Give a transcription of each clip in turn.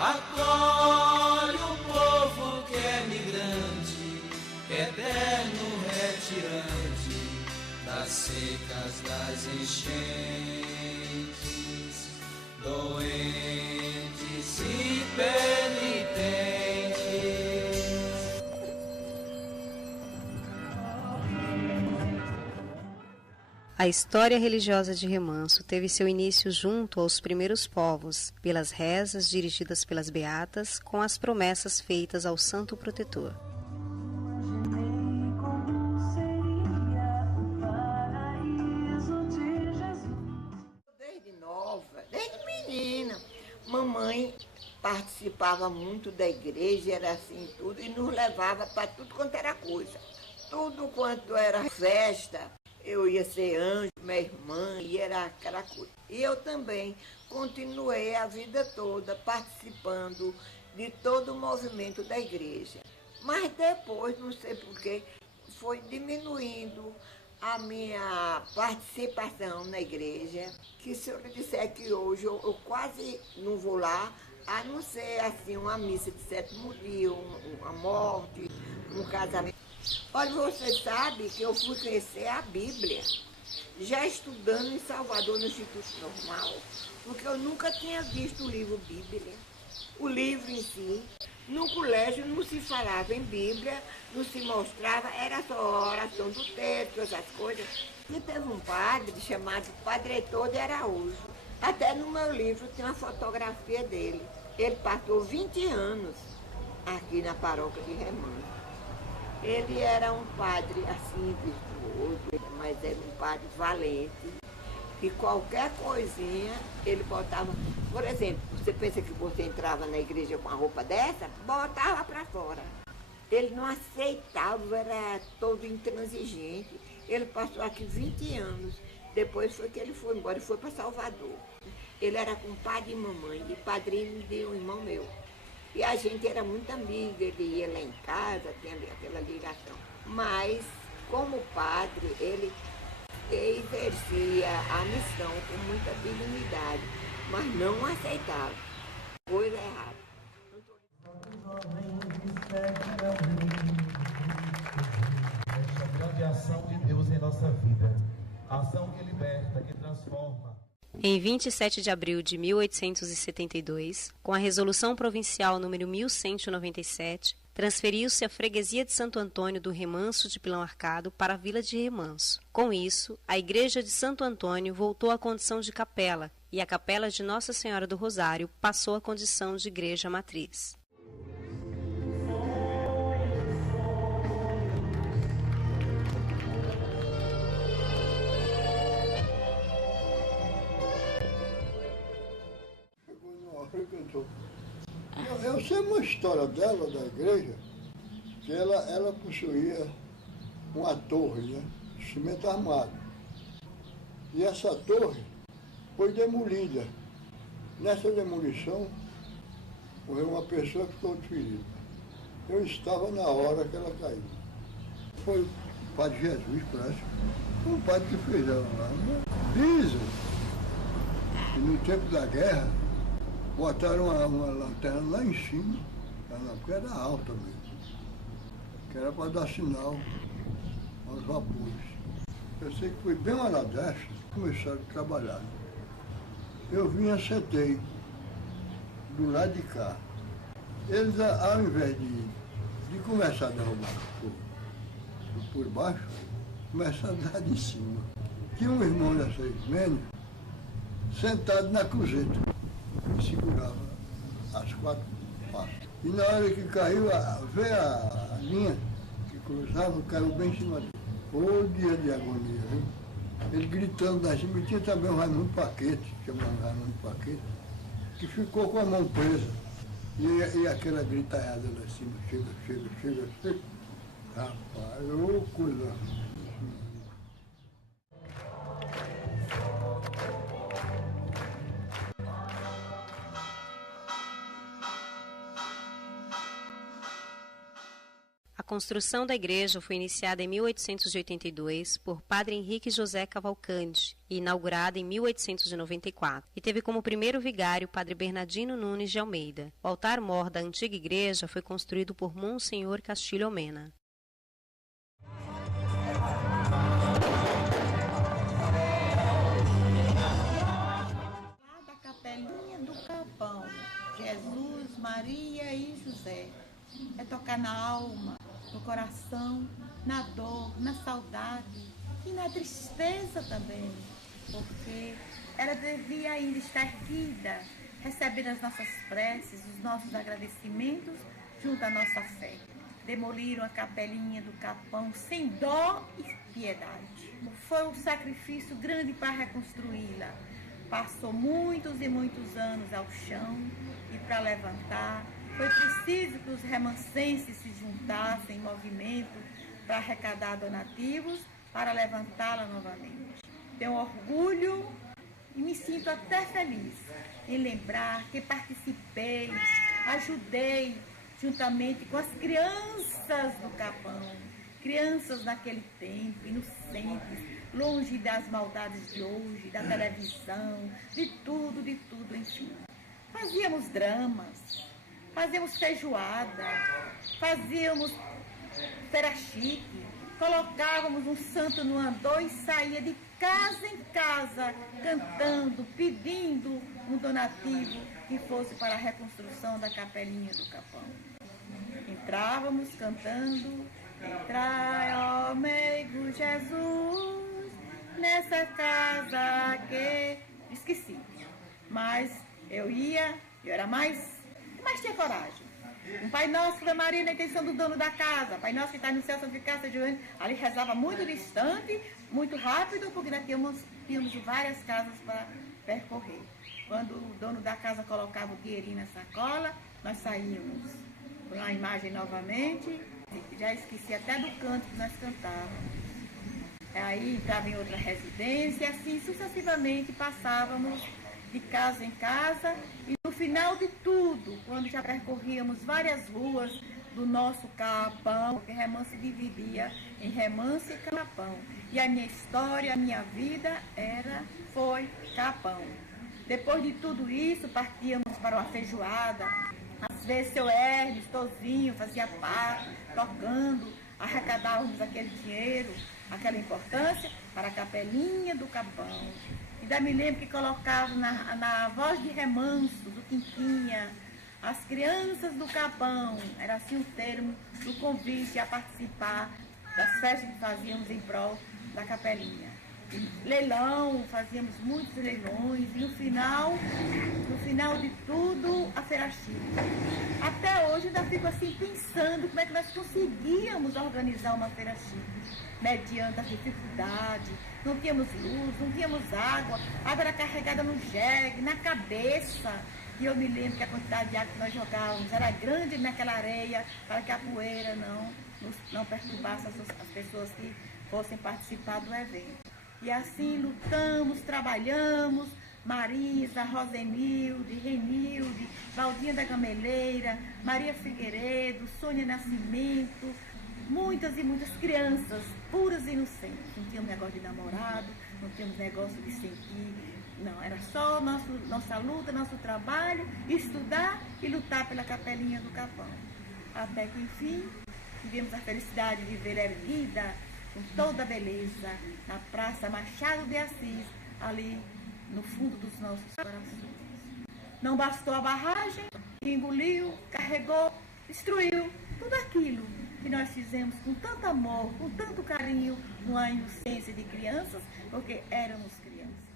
Acolhe o povo que é migrante, eterno retirante das secas, das enchentes, doentes e penitentes. A história religiosa de Remanso teve seu início junto aos primeiros povos, pelas rezas dirigidas pelas beatas, com as promessas feitas ao santo protetor. Desde nova, desde menina, mamãe participava muito da igreja, era assim tudo, e nos levava para tudo quanto era coisa. Tudo quanto era festa, eu ia ser anjo, minha irmã, e era aquela coisa. E eu também continuei a vida toda participando de todo o movimento da igreja. Mas depois, não sei porquê, foi diminuindo a minha participação na igreja, que se eu lhe disser que hoje eu quase não vou lá, a não ser assim uma missa de sétimo dia, uma morte, um casamento. Olha, você sabe que eu fui conhecer a Bíblia, já estudando em Salvador, no Instituto Normal, porque eu nunca tinha visto o livro Bíblia, o livro em si. No colégio não se falava em Bíblia, não se mostrava, era só oração do texto, essas coisas. E teve um padre chamado Padre Heitor de Araújo. Até no meu livro tem uma fotografia dele. Ele passou 20 anos aqui na paróquia de Remanso. Ele era um padre assim, virtuoso, mas era um padre valente. E qualquer coisinha ele botava. Por exemplo, você pensa que você entrava na igreja com a roupa dessa? Botava para fora. Ele não aceitava, era todo intransigente. Ele passou aqui 20 anos. Depois foi que ele foi embora e foi para Salvador. Ele era compadre e mamãe, e padrinho de um irmão meu. E a gente era muito amiga, ele ia lá em casa, tinha aquela ligação. Mas, como padre, ele exercia a missão com muita dignidade, mas não aceitava. Coisa errada. Esta grande ação de Deus em nossa vida. Ação que liberta, que transforma. Em 27 de abril de 1872, com a Resolução Provincial número 1197, transferiu-se a freguesia de Santo Antônio do Remanso de Pilão Arcado para a vila de Remanso. Com isso, a igreja de Santo Antônio voltou à condição de capela e a capela de Nossa Senhora do Rosário passou à condição de igreja matriz. Eu sei uma história dela, da igreja, que ela possuía uma torre, né, de cimento armado. E essa torre foi demolida. Nessa demolição, morreu uma pessoa que ficou ferida. Eu estava na hora que ela caiu. Foi o Padre Jesus, parece. Foi um padre que fez ela lá. Dizem que no tempo da guerra, botaram uma lanterna lá em cima, porque era alta mesmo, que era para dar sinal aos vapores. Eu sei que foi bem uma hora dessa, começaram a trabalhar. Eu vinha, sentei do lado de cá. Eles, ao invés de começar a derrubar por baixo, começaram a dar de cima. Tinha um irmão dessa Ismênia sentado na cruzeta, que segurava as 4 pastas. E na hora que caiu, veio a linha que cruzava, caiu bem em cima dele. Ô dia de agonia, viu? Ele gritando lá em cima, e tinha também o Raimundo Paquete, chamado Raimundo Paquete, que ficou com a mão presa. E aquela gritalhada lá em cima, chega. Rapaz, ô coisa. A construção da igreja foi iniciada em 1882 por Padre Henrique José Cavalcante e inaugurada em 1894, e teve como primeiro vigário o padre Bernardino Nunes de Almeida. O altar-mor da antiga igreja foi construído por Monsenhor Castilho Mena. Lá da capelinha do Capão, Jesus, Maria e José, é tocar na alma, no coração, na dor, na saudade e na tristeza também, porque ela devia ainda estar erguida, recebendo as nossas preces, os nossos agradecimentos junto à nossa fé. Demoliram a capelinha do Capão sem dó e piedade. Foi um sacrifício grande para reconstruí-la. Passou muitos e muitos anos ao chão e para levantar foi preciso que os remancenses se juntassem em movimento para arrecadar donativos para levantá-la novamente. Tenho orgulho e me sinto até feliz em lembrar que participei, ajudei juntamente com as crianças do Capão, crianças daquele tempo, inocentes, longe das maldades de hoje, da televisão, de tudo, enfim. Fazíamos dramas, fazíamos feijoada, fazíamos feira chique, colocávamos um santo no andor e saía de casa em casa, cantando, pedindo um donativo que fosse para a reconstrução da capelinha do Capão. Entrávamos cantando, entrai, ó meigo Jesus, nessa casa que... Esqueci, mas eu era mais tinha coragem. Um Pai Nosso da Maria na intenção do dono da casa, Pai Nosso que está no céu, santificado seja o nome. Ali rezava muito distante, muito rápido, porque nós tínhamos várias casas para percorrer. Quando o dono da casa colocava o dinheirinho na sacola, nós saímos com a imagem novamente, já esqueci até do canto que nós cantávamos. Aí entrava em outra residência, assim sucessivamente passávamos de casa em casa, e no final de tudo, quando já percorríamos várias ruas do nosso Capão, porque Remanso se dividia em Remanso e Capão, e a minha história, a minha vida foi Capão. Depois de tudo isso, partíamos para uma feijoada, às vezes seu Hermes, Tozinho, fazia parte, tocando, arrecadávamos aquele dinheiro, aquela importância para a capelinha do Capão. Ainda me lembro que colocava na voz de Remanso, do Quinquinha, as crianças do Capão, era assim o termo do convite a participar das festas que fazíamos em prol da capelinha. Leilão, fazíamos muitos leilões, e no final de tudo, a feira chique. Até hoje ainda fico assim pensando como é que nós conseguíamos organizar uma feira chique, mediante as dificuldades. Não tínhamos luz, não tínhamos água, a água era carregada no jegue, na cabeça. E eu me lembro que a quantidade de água que nós jogávamos era grande naquela areia, para que a poeira não perturbasse as pessoas que fossem participar do evento. E assim lutamos, trabalhamos, Marisa, Rosenilde, Renilde, Valdinha da Gameleira, Maria Figueiredo, Sônia Nascimento, muitas e muitas crianças puras e inocentes. Não tínhamos negócio de namorado, não tínhamos negócio de sentir, não, era só nossa luta, nosso trabalho, estudar e lutar pela capelinha do Capão. Até que, enfim, tivemos a felicidade de ver erguida com toda a beleza na Praça Machado de Assis, ali no fundo dos nossos corações. Não bastou a barragem, engoliu, carregou, destruiu tudo aquilo que nós fizemos com tanto amor, com tanto carinho, numa inocência de crianças, porque éramos crianças.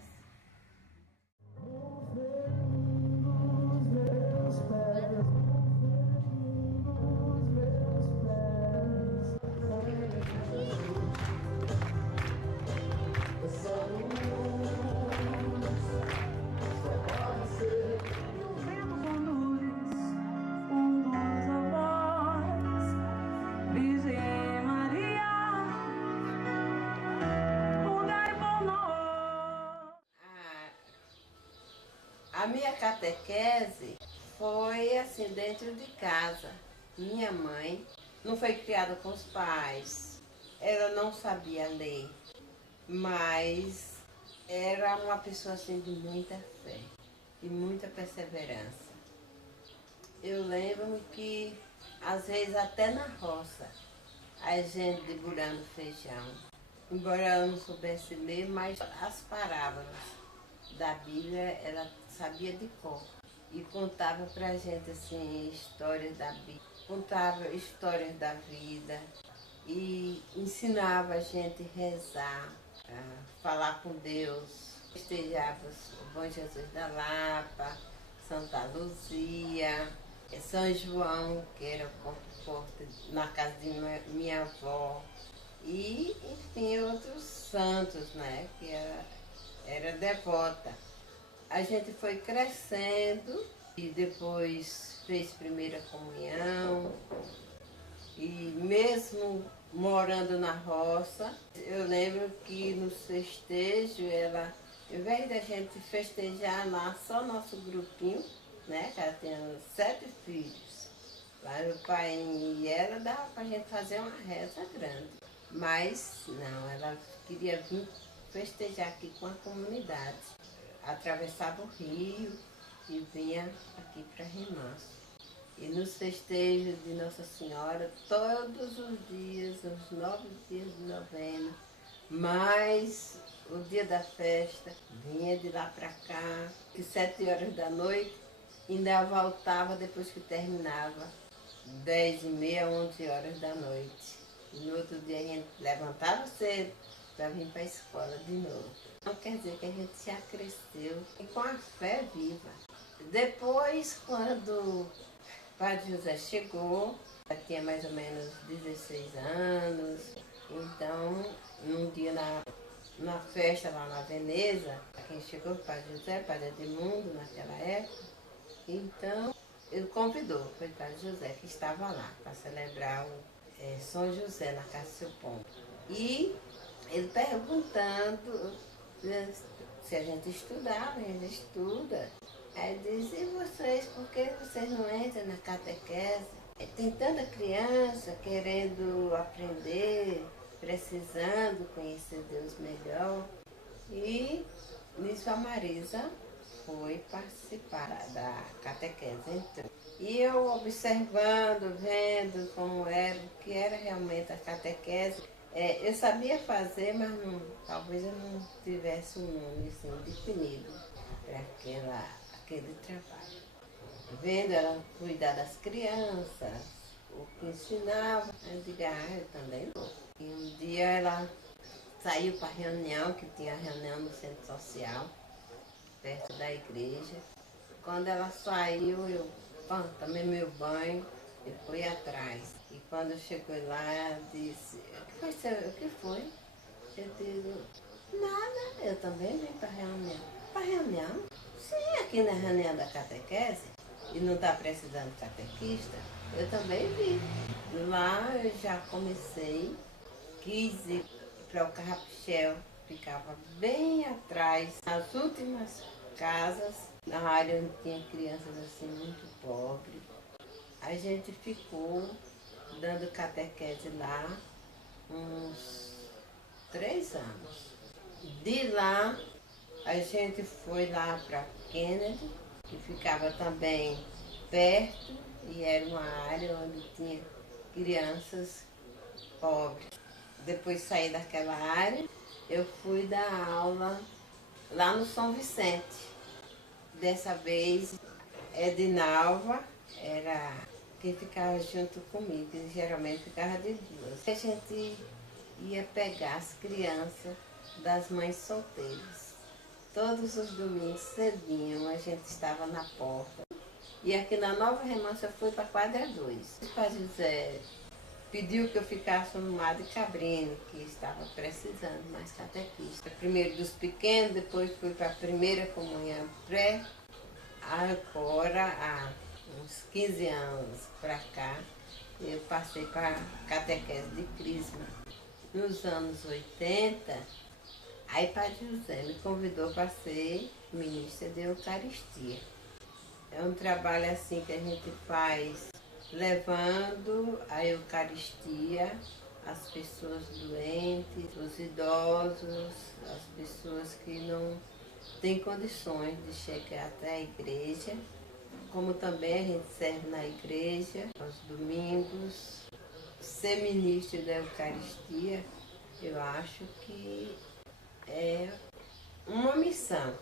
A minha catequese foi assim, dentro de casa. Minha mãe não foi criada com os pais, ela não sabia ler, mas era uma pessoa assim de muita fé e muita perseverança. Eu lembro que, às vezes, até na roça, a gente debulhando feijão, embora ela não soubesse ler, mas as parábolas da Bíblia ela sabia de cor. E contava pra gente assim, histórias da Bíblia, contava histórias da vida e ensinava a gente a rezar, a falar com Deus. Festejava o Bom Jesus da Lapa, Santa Luzia, São João, que era o ponto forte na casa de minha avó. E, enfim, outros santos, né, que era devota. A gente foi crescendo e depois fez primeira comunhão. E mesmo morando na roça, eu lembro que no festejo, ela, ao invés da gente festejar lá só nosso grupinho, né, que ela tinha 7 filhos, lá o pai e ela, dava pra gente fazer uma reza grande. Mas não, ela queria vir festejar aqui com a comunidade. Atravessava o rio e vinha aqui para Remanso. E nos festejos de Nossa Senhora, todos os dias, os 9 dias de novena, mais o dia da festa, vinha de lá para cá, que 7 horas da noite, ainda voltava depois que terminava, 10h30, 11 horas da noite. E no outro dia a gente levantava cedo para vir para a escola de novo. Então quer dizer que a gente já cresceu e com a fé viva. Depois, quando o Padre José chegou, já tinha mais ou menos 16 anos, então num dia na festa lá na Veneza, quem chegou o Padre José, o Padre Edmundo naquela época, então ele convidou, foi o Padre José que estava lá para celebrar o São José na casa do seu Pombo. E ele perguntando se a gente estudava, a gente estuda. Aí diz, e vocês, por que vocês não entram na catequese? Tem tanta criança querendo aprender, precisando conhecer Deus melhor. E nisso a Marisa foi participar da catequese, entrou. E eu observando, vendo como era, o que era realmente a catequese, eu sabia fazer, mas talvez eu não tivesse um nome assim, definido para aquele trabalho. Vendo ela cuidar das crianças, o que ensinava, eu digo, eu também vou. E um dia ela saiu para a reunião, que tinha reunião no centro social, perto da igreja. Quando ela saiu, eu tomei meu banho e fui atrás. E quando chegou lá, ela disse, o que foi? Eu digo, nada, eu também vim para a reunião. Para a reunião? Sim, aqui na reunião da catequese, e não está precisando de catequista, eu também vim. Lá eu já comecei, quis ir para o Carrapichel, ficava bem atrás, nas últimas casas, na área onde tinha crianças assim muito pobres. A gente ficou dando catequese lá uns 3 anos. De lá, a gente foi lá para Kennedy, que ficava também perto, e era uma área onde tinha crianças pobres. Depois de sair daquela área, eu fui dar aula lá no São Vicente. Dessa vez, Edinalva era quem ficava junto comigo, que geralmente ficava de duas. A gente ia pegar as crianças das mães solteiras. Todos os domingos cedinho a gente estava na porta. E aqui na Nova Remanso eu fui para a quadra 2. O Padre José pediu que eu ficasse no Madre Cabrino, que estava precisando mais catequista. Primeiro dos pequenos, depois fui para a primeira comunhão pré. Agora, há uns 15 anos para cá, eu passei para a catequese de Crisma. Nos anos 80, aí Padre José me convidou para ser ministra de Eucaristia. É um trabalho assim que a gente faz levando a Eucaristia as pessoas doentes, os idosos, as pessoas que não têm condições de chegar até a igreja, como também a gente serve na igreja aos domingos. Ser ministro da Eucaristia, eu acho que é uma missão,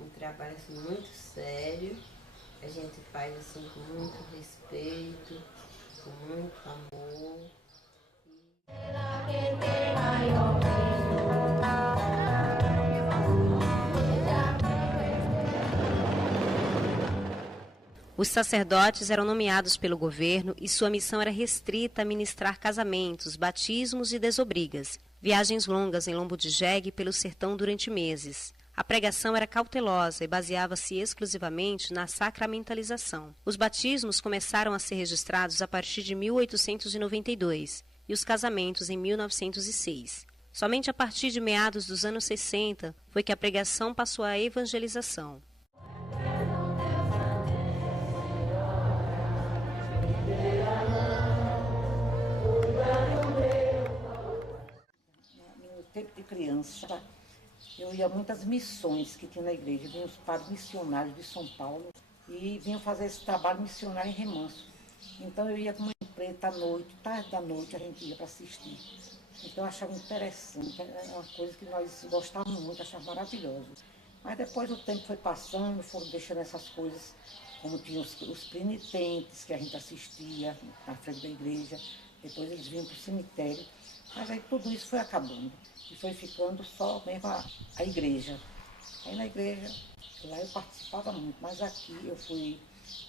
um trabalho assim, muito sério, a gente faz assim com muito respeito, com muito amor. Os sacerdotes eram nomeados pelo governo e sua missão era restrita a ministrar casamentos, batismos e desobrigas, viagens longas em lombo de jegue pelo sertão durante meses. A pregação era cautelosa e baseava-se exclusivamente na sacramentalização. Os batismos começaram a ser registrados a partir de 1892 e os casamentos em 1906. Somente a partir de meados dos anos 60 foi que a pregação passou à evangelização. No tempo de criança, eu ia a muitas missões que tinha na igreja. Vinham os padres missionários de São Paulo e vinham fazer esse trabalho missionário em Remanso. Então eu ia com uma preta à noite, tarde da noite a gente ia para assistir. Então eu achava interessante, era uma coisa que nós gostávamos muito, achávamos maravilhoso. Mas depois o tempo foi passando, foram deixando essas coisas, como tinha os penitentes que a gente assistia na frente da igreja, depois eles vinham para o cemitério. Mas aí tudo isso foi acabando e foi ficando só mesmo a igreja. Aí na igreja, lá eu participava muito, mas aqui eu fui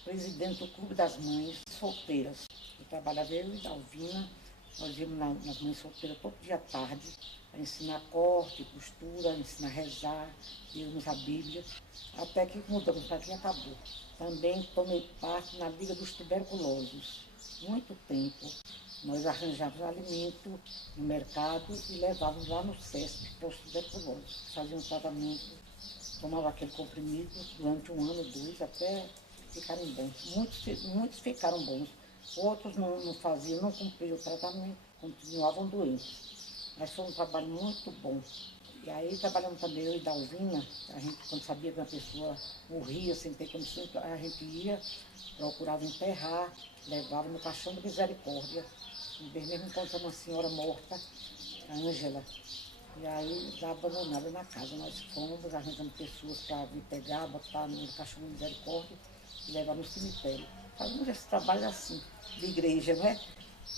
presidente do Clube das Mães Solteiras. Eu trabalhava eu e Dalvina, nós íamos nas mães solteiras todo dia à tarde, a ensinar corte, costura, a ensinar a rezar, íamos a Bíblia, até que mudamos para aqui e acabou. Também tomei parte na Liga dos Tuberculosos, muito tempo. Nós arranjávamos alimento no mercado e levávamos lá no SESC para os tuberculosos. Faziam tratamento, tomavam aquele comprimido durante 1 ano, 2, até ficarem bons. Muitos ficaram bons, outros não faziam, não cumpriam o tratamento, continuavam doentes. Mas foi um trabalho muito bom. E aí trabalhamos também eu e Dalvina, a gente quando sabia que uma pessoa morria sem ter condições, a gente ia, procurava enterrar, levava no caixão da misericórdia. Uma vez mesmo encontramos uma senhora morta, a Ângela, e aí já abandonada na casa. Nós fomos, arranjamos pessoas para vir pegar, botar no caixão da misericórdia e levar no cemitério. Fazemos esse trabalho assim, de igreja, não é?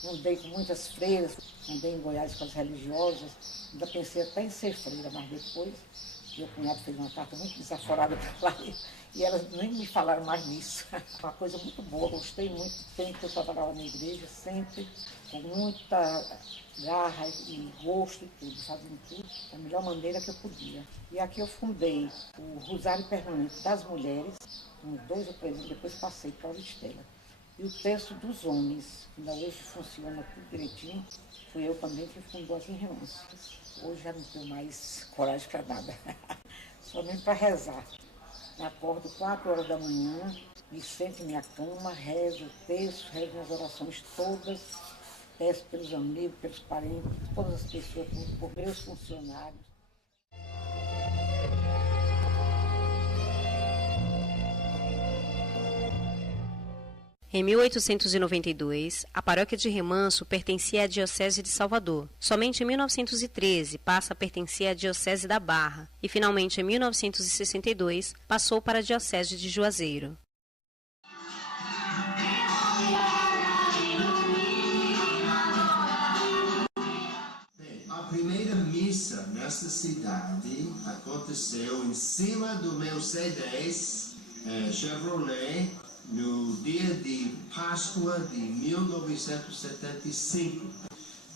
Andei com muitas freiras, andei em Goiás com as religiosas, ainda pensei até em ser freira, mas depois meu cunhado fez uma carta muito desaforada para lá e elas nem me falaram mais nisso. Uma coisa muito boa, gostei muito do tempo que eu trabalhava na igreja, sempre com muita garra e gosto e tudo, fazendo tudo da melhor maneira que eu podia. E aqui eu fundei o Rosário Permanente das Mulheres, uns 2 ou 3 anos depois passei para a Estela. E o Terço dos Homens, que ainda hoje funciona tudo direitinho, fui eu também que fundou aqui em Remanso. Hoje já não tenho mais coragem para nada, somente para rezar. Eu acordo 4 horas da manhã, me sento em minha cama, rezo o terço, rezo minhas orações todas, peço pelos amigos, pelos parentes, todas as pessoas, por meus funcionários. Em 1892, a paróquia de Remanso pertencia à Diocese de Salvador. Somente em 1913 passa a pertencer à Diocese da Barra e, finalmente, em 1962, passou para a Diocese de Juazeiro. A primeira missa nessa cidade aconteceu em cima do meu C10 Chevrolet, no dia de Páscoa de 1975,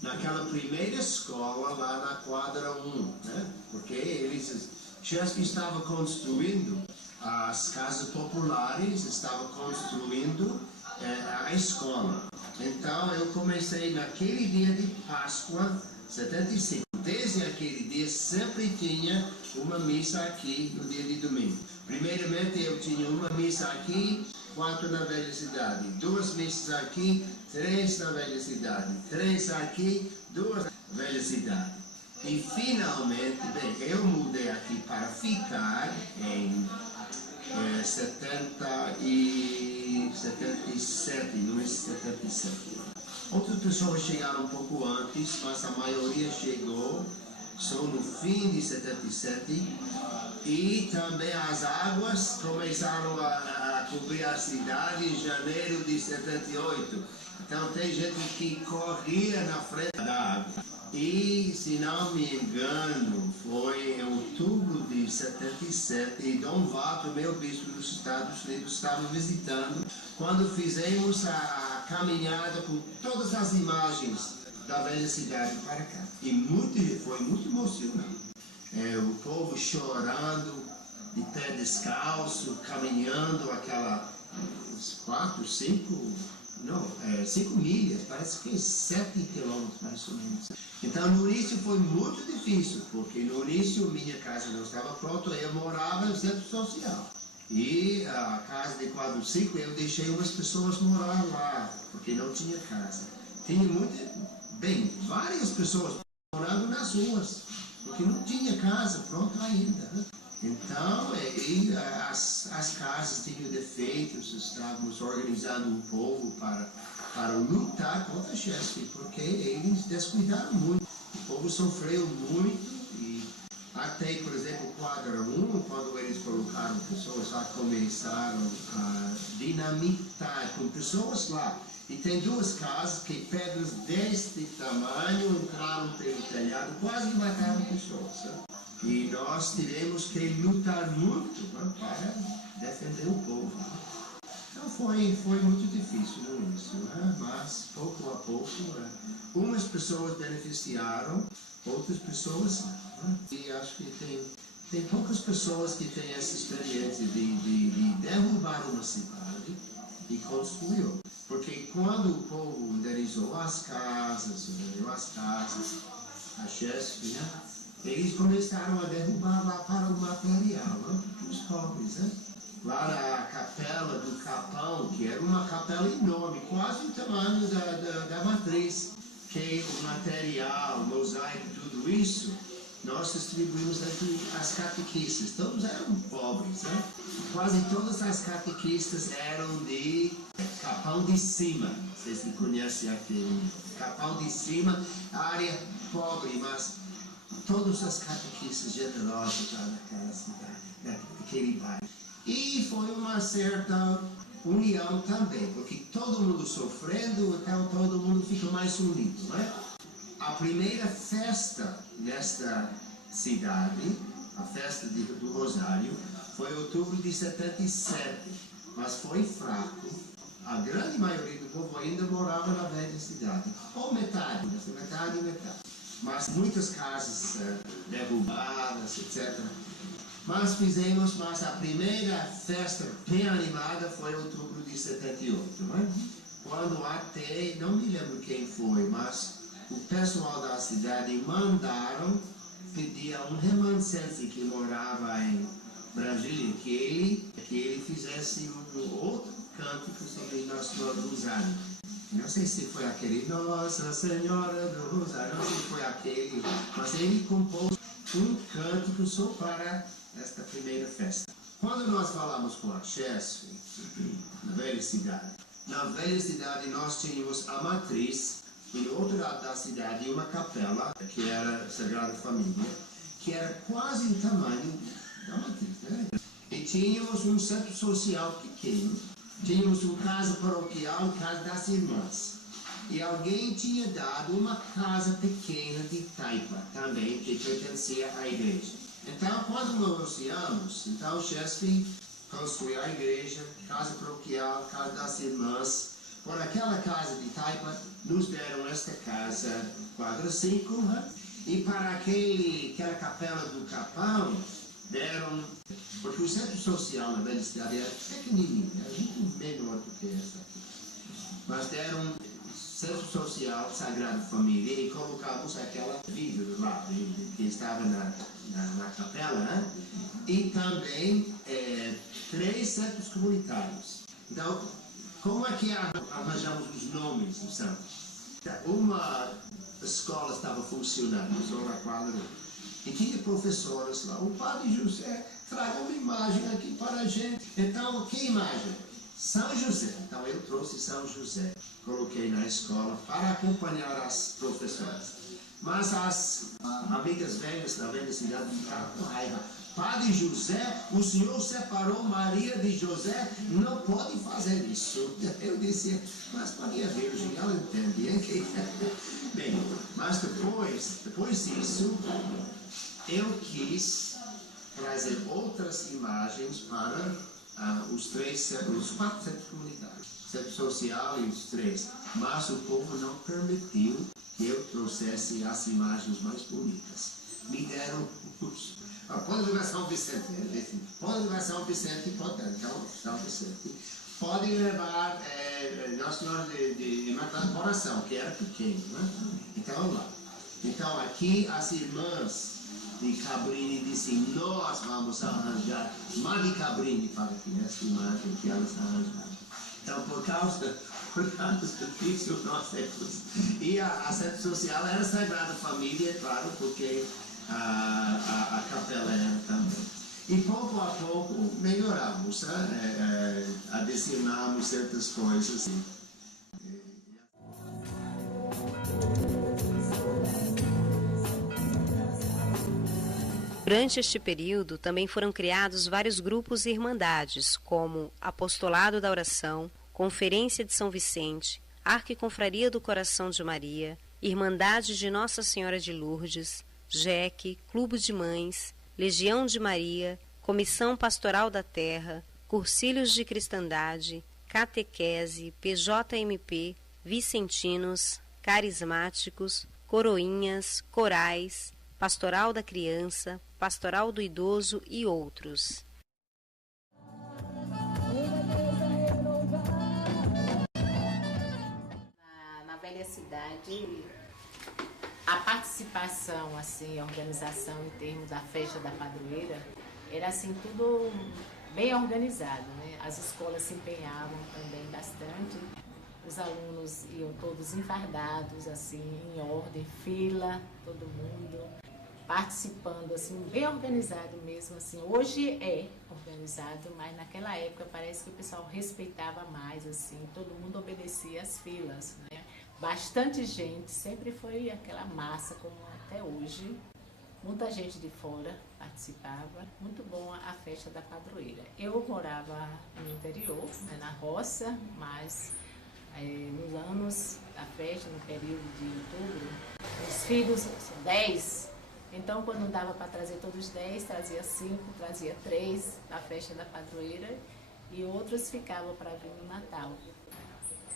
naquela primeira escola lá na quadra 1, né? Porque eles já estavam construindo as casas populares, estavam construindo a escola. Então eu comecei naquele dia de Páscoa 75. Desde aquele dia sempre tinha uma missa aqui no dia de domingo. Primeiramente eu tinha uma missa aqui 4 na velha cidade, 2 missas aqui, 3 na velha cidade, 3 aqui, 2 na velha cidade. E finalmente, bem, eu mudei aqui para ficar em 77, não é 77. Outras pessoas chegaram um pouco antes, mas a maioria chegou só no fim de 77. E também as águas começaram a cobrir a cidade em janeiro de 78. Então tem gente que corria na frente da água. E, se não me engano, foi em outubro de 77, e Dom Walter, meu bispo dos Estados Unidos, estava visitando, quando fizemos a caminhada com todas as imagens da velha cidade para cá. E foi muito emocionante. O povo chorando, de pé descalço, caminhando uns 5 milhas, parece que 7 quilômetros mais ou menos. Então no início foi muito difícil, porque no início minha casa não estava pronta, eu morava no centro social. E a casa de quadro 5 eu deixei umas pessoas morar lá, porque não tinha casa. Tinha várias pessoas morando nas ruas, porque não tinha casa pronta ainda, né? Então, as casas tinham defeitos, estávamos organizando um povo para lutar contra Chesky, porque eles descuidaram muito. O povo sofreu muito, e até, por exemplo, quadra 1, quando eles colocaram pessoas lá, começaram a dinamitar com pessoas lá. E tem 2 casas que pedras deste tamanho entraram pelo telhado, quase mataram pessoas, né? E nós tivemos que lutar muito, né, para defender o povo. Então foi muito difícil no início, né? Mas pouco a pouco, umas pessoas beneficiaram, outras pessoas não, né? E acho que tem poucas pessoas que têm essa experiência de derrubar uma cidade e construiu. Porque quando o povo modernizou as casas, a Chesky, né? Eles começaram a derrubar lá para o material, né? Os pobres, né? Lá na capela do Capão, que era uma capela enorme, quase o tamanho da matriz, que o material, o mosaico, tudo isso, nós distribuímos entre as catequistas. Todos eram pobres, né? Quase todas as catequistas eram de Capão de Cima. Vocês conhecem aquele Capão de Cima, área pobre, mas todas as catequistas generosas lá naquela cidade, naquele bairro. E foi uma certa união também, porque todo mundo sofrendo, então todo mundo fica mais unido, né? A primeira festa nesta cidade, a festa do Rosário, foi em outubro de 77, mas foi fraco. A grande maioria do povo ainda morava na velha cidade, ou metade. Mas muitas casas derrubadas, etc. Mas a primeira festa bem animada foi em outubro de 78, né? Quando até, não me lembro quem foi, mas o pessoal da cidade mandaram pedir a um remanescente que morava em Brasília que ele fizesse um outro cântico sobre Nossa Senhora do Rosário. Não sei se foi aquele Nossa Senhora do Rosário, não sei se foi aquele, mas ele compôs um cântico só para esta primeira festa. Quando nós falamos com a Chesky, na velha cidade nós tínhamos a matriz, e no outro lado da cidade uma capela, que era Sagrada Família, que era quase o tamanho da matriz, né? E tínhamos um centro social pequeno, tínhamos uma casa paroquial, casa das irmãs. E alguém tinha dado uma casa pequena de taipa também, que pertencia à igreja. Então, quando negociamos, então Chesky construiu a igreja, casa paroquial, casa das irmãs. Por aquela casa de taipa, nos deram esta casa, quadra 5, né? E para aquela capela do Capão, deram, porque o centro social na velha cidade era pequenininho, era muito menor do que essa aqui. Mas deram centro social, Sagrada Família, e colocamos aquela vidro lá, que estava na capela, né? E também 3 centros comunitários. Então, como é que arranjamos os nomes dos santos? Uma escola estava funcionando, só na quadra 1, e tinha professores lá. O padre José traga uma imagem aqui para a gente. Então, que imagem? São José. Então, eu trouxe São José. Coloquei na escola para acompanhar as professoras. Mas as amigas velhas da velha cidade ficaram com raiva. Padre José, o senhor separou Maria de José, não pode fazer isso. Eu disse, mas Maria Virgem, ela entende. Bem, mas depois disso, eu quis trazer outras imagens para os 4 centros comunitários, centro social e os 3. Mas o povo não permitiu que eu trouxesse as imagens mais bonitas. Me deram pode levar São Vicente, pode levar São Vicente, pode, então, São Vicente. Pode levar Nossa Senhora de Imaculado Coração, que era pequeno, né? Então, vamos lá. Então, aqui as irmãs de Cabrini disseram, nós vamos arranjar, Mari Cabrini fala aqui nessa imagem que elas arranjaram. Então, por causa disso, nós temos. E a centro social era a Sagrada Família, claro, porque a capela era também. E pouco a pouco melhoramos, adicionamos certas coisas. Durante este período, também foram criados vários grupos e irmandades, como Apostolado da Oração, Conferência de São Vicente, Arquiconfraria do Coração de Maria, Irmandade de Nossa Senhora de Lourdes, JEC, Clube de Mães, Legião de Maria, Comissão Pastoral da Terra, Cursilhos de Cristandade, Catequese, PJMP, Vicentinos, Carismáticos, Coroinhas, Corais, Pastoral da Criança, Pastoral do Idoso e outros. Na velha cidade, a participação, assim, a organização em termos da festa da padroeira era assim tudo bem organizado, né? As escolas se empenhavam também bastante. Os alunos iam todos enfardados, assim, em ordem, fila, todo mundo participando, assim, bem organizado mesmo, assim. Hoje é organizado, mas naquela época parece que o pessoal respeitava mais, assim, todo mundo obedecia às filas, né? Bastante gente, sempre foi aquela massa, como até hoje. Muita gente de fora participava. Muito bom a festa da padroeira. Eu morava no interior, né, na roça, mas nos anos da festa, no período de outubro, os filhos são 10. Então, quando não dava para trazer todos os 10, trazia 5, trazia 3 da festa da padroeira e outros ficavam para vir no Natal.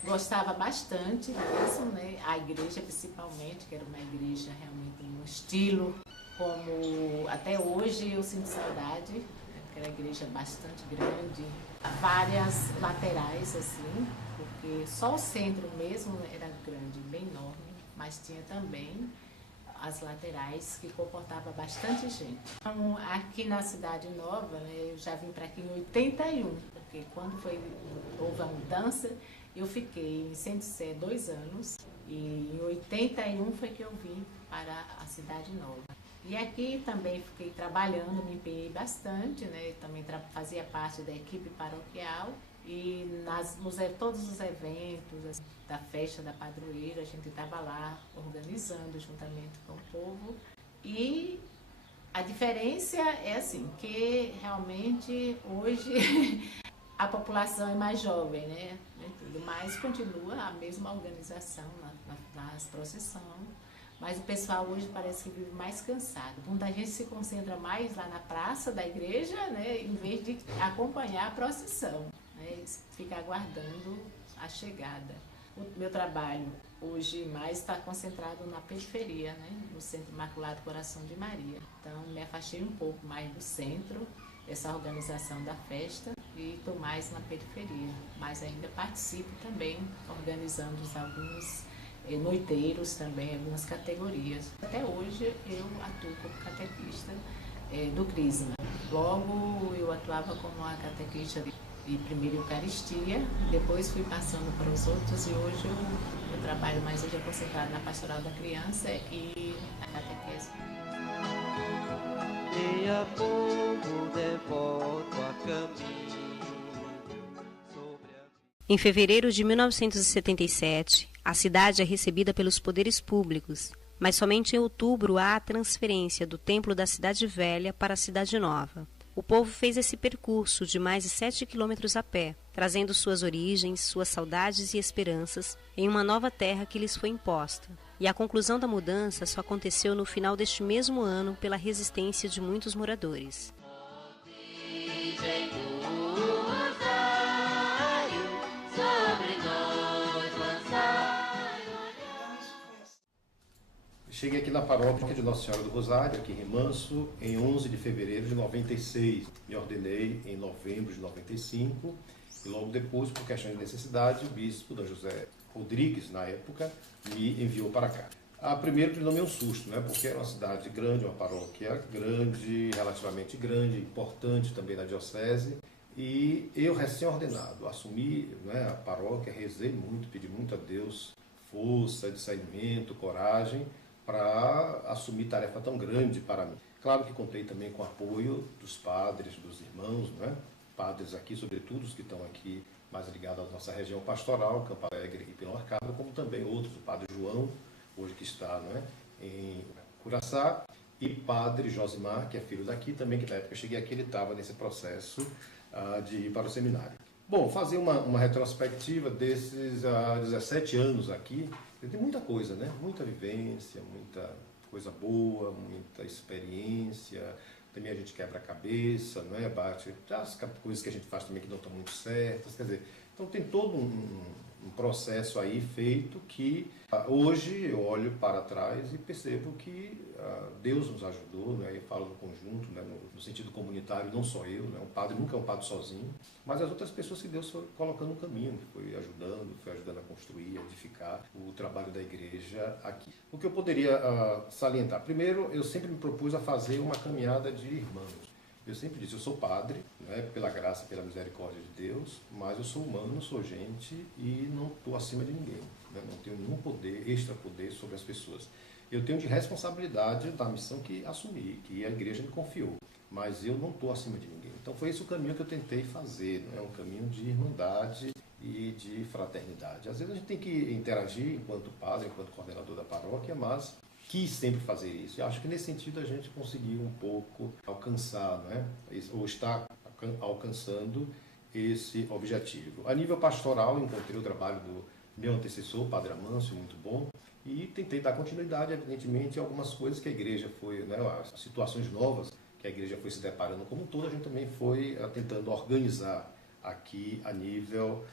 Gostava bastante disso, né? A igreja principalmente, que era uma igreja realmente um estilo, como até hoje eu sinto saudade, né? Porque era uma igreja bastante grande, várias laterais assim, porque só o centro mesmo era grande, bem enorme, mas tinha também as laterais que comportava bastante gente. Então, aqui na Cidade Nova, né, eu já vim para aqui em 81, porque quando houve a mudança, eu fiquei em Centro Sé 2 anos e em 81 foi que eu vim para a Cidade Nova. E aqui também fiquei trabalhando, me empenhei bastante, né? Também fazia parte da equipe paroquial e todos os eventos assim, da festa da padroeira, a gente estava lá organizando juntamente com o povo. E a diferença é assim, que realmente hoje a população é mais jovem, né? Mas continua a mesma organização nas procissões. Mas o pessoal hoje parece que vive mais cansado. Muita gente se concentra mais lá na praça da igreja, né, em vez de acompanhar a procissão, né, fica aguardando a chegada. O meu trabalho hoje mais está concentrado na periferia, né, no Centro Imaculado Coração de Maria. Então me afastei um pouco mais do centro, dessa organização da festa, e estou mais na periferia. Mas ainda participo também, organizando alguns noiteiros também, algumas categorias. Até hoje eu atuo como catequista do Crisma. Logo eu atuava como a catequista e primeiro Eucaristia, depois fui passando para os outros e hoje eu trabalho mais hoje concentrado na pastoral da criança e na catequese. Tenha povo devoto a caminho sobre a... Em fevereiro de 1977, a cidade é recebida pelos poderes públicos, mas somente em outubro há a transferência do Templo da Cidade Velha para a Cidade Nova. O povo fez esse percurso de mais de 7 quilômetros a pé, trazendo suas origens, suas saudades e esperanças em uma nova terra que lhes foi imposta. E a conclusão da mudança só aconteceu no final deste mesmo ano pela resistência de muitos moradores. Cheguei aqui na paróquia de Nossa Senhora do Rosário, aqui em Remanso, em 11 de fevereiro de 96. Me ordenei em novembro de 95 e logo depois, por questão de necessidade, o bispo D. José Rodrigues, na época, me enviou para cá. Primeiro, ele não me deu um susto, né? Porque era uma cidade grande, uma paróquia grande, relativamente grande, importante também na diocese. E eu, recém-ordenado, assumi, né, a paróquia, rezei muito, pedi muito a Deus força, discernimento, coragem, para assumir tarefa tão grande para mim. Claro que contei também com o apoio dos padres, dos irmãos, né? Padres aqui, sobretudo os que estão aqui mais ligados à nossa região pastoral, Campo Alegre e Pilão Arcado, como também outros, o padre João, hoje que está, né, em Curaçá, e padre Josimar, que é filho daqui também, que na época eu cheguei aqui, ele estava nesse processo de ir para o seminário. Bom, fazer uma retrospectiva desses 17 anos aqui, tem muita coisa, né? Muita vivência, muita coisa boa, muita experiência. Também a gente quebra a cabeça, não é? Bate as coisas que a gente faz também que não estão muito certas. Quer dizer, então tem todo um processo aí feito que hoje eu olho para trás e percebo que Deus nos ajudou, né? Eu falo no conjunto, né? No sentido comunitário, não só eu, né? Um padre nunca é um padre sozinho, mas as outras pessoas que Deus foi colocando no caminho, foi ajudando a construir, a edificar o trabalho da igreja aqui. O que eu poderia salientar? Primeiro, eu sempre me propus a fazer uma caminhada de irmãos. Eu sempre disse, eu sou padre, né, pela graça, pela misericórdia de Deus, mas eu sou humano, sou gente e não estou acima de ninguém. Né, não tenho nenhum poder, extra poder sobre as pessoas. Eu tenho de responsabilidade da missão que assumi, que a igreja me confiou, mas eu não estou acima de ninguém. Então foi esse o caminho que eu tentei fazer, né, um caminho de irmandade e de fraternidade. Às vezes a gente tem que interagir enquanto padre, enquanto coordenador da paróquia, mas quis sempre fazer isso. E acho que nesse sentido a gente conseguiu um pouco alcançar, né? Ou está alcançando esse objetivo. A nível pastoral, encontrei o trabalho do meu antecessor, Padre Amâncio, muito bom, e tentei dar continuidade, evidentemente, a algumas coisas que a igreja foi, né, as situações novas que a igreja foi se deparando como um todo, a gente também foi tentando organizar aqui a nível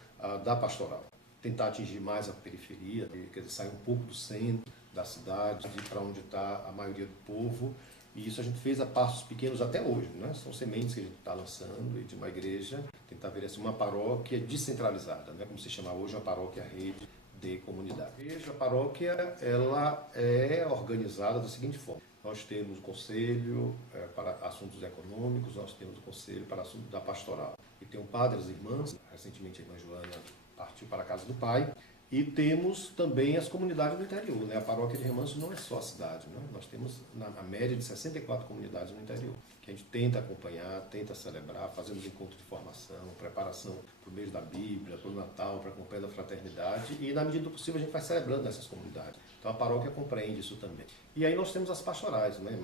da pastoral. Tentar atingir mais a periferia, quer dizer, sair um pouco do centro da cidade, para onde está a maioria do povo, e isso a gente fez a passos pequenos até hoje, né? São sementes que a gente está lançando, e de uma igreja, tentar ver assim, uma paróquia descentralizada, né? Como se chama hoje, uma paróquia rede de comunidade. A paróquia, ela é organizada da seguinte forma: nós temos o conselho para assuntos econômicos, nós temos o conselho para assuntos da pastoral, e tem um padre, as irmãs, recentemente a irmã Joana partiu para a casa do pai. E temos também as comunidades do interior, né? A paróquia de Remanso não é só a cidade, né? Nós temos na média de 64 comunidades no interior, que a gente tenta acompanhar, tenta celebrar, fazemos encontros de formação, preparação para o mês da Bíblia, para o Natal, para a Companhia da Fraternidade, e na medida do possível a gente vai celebrando nessas comunidades. Então a paróquia compreende isso também. E aí nós temos as pastorais, né?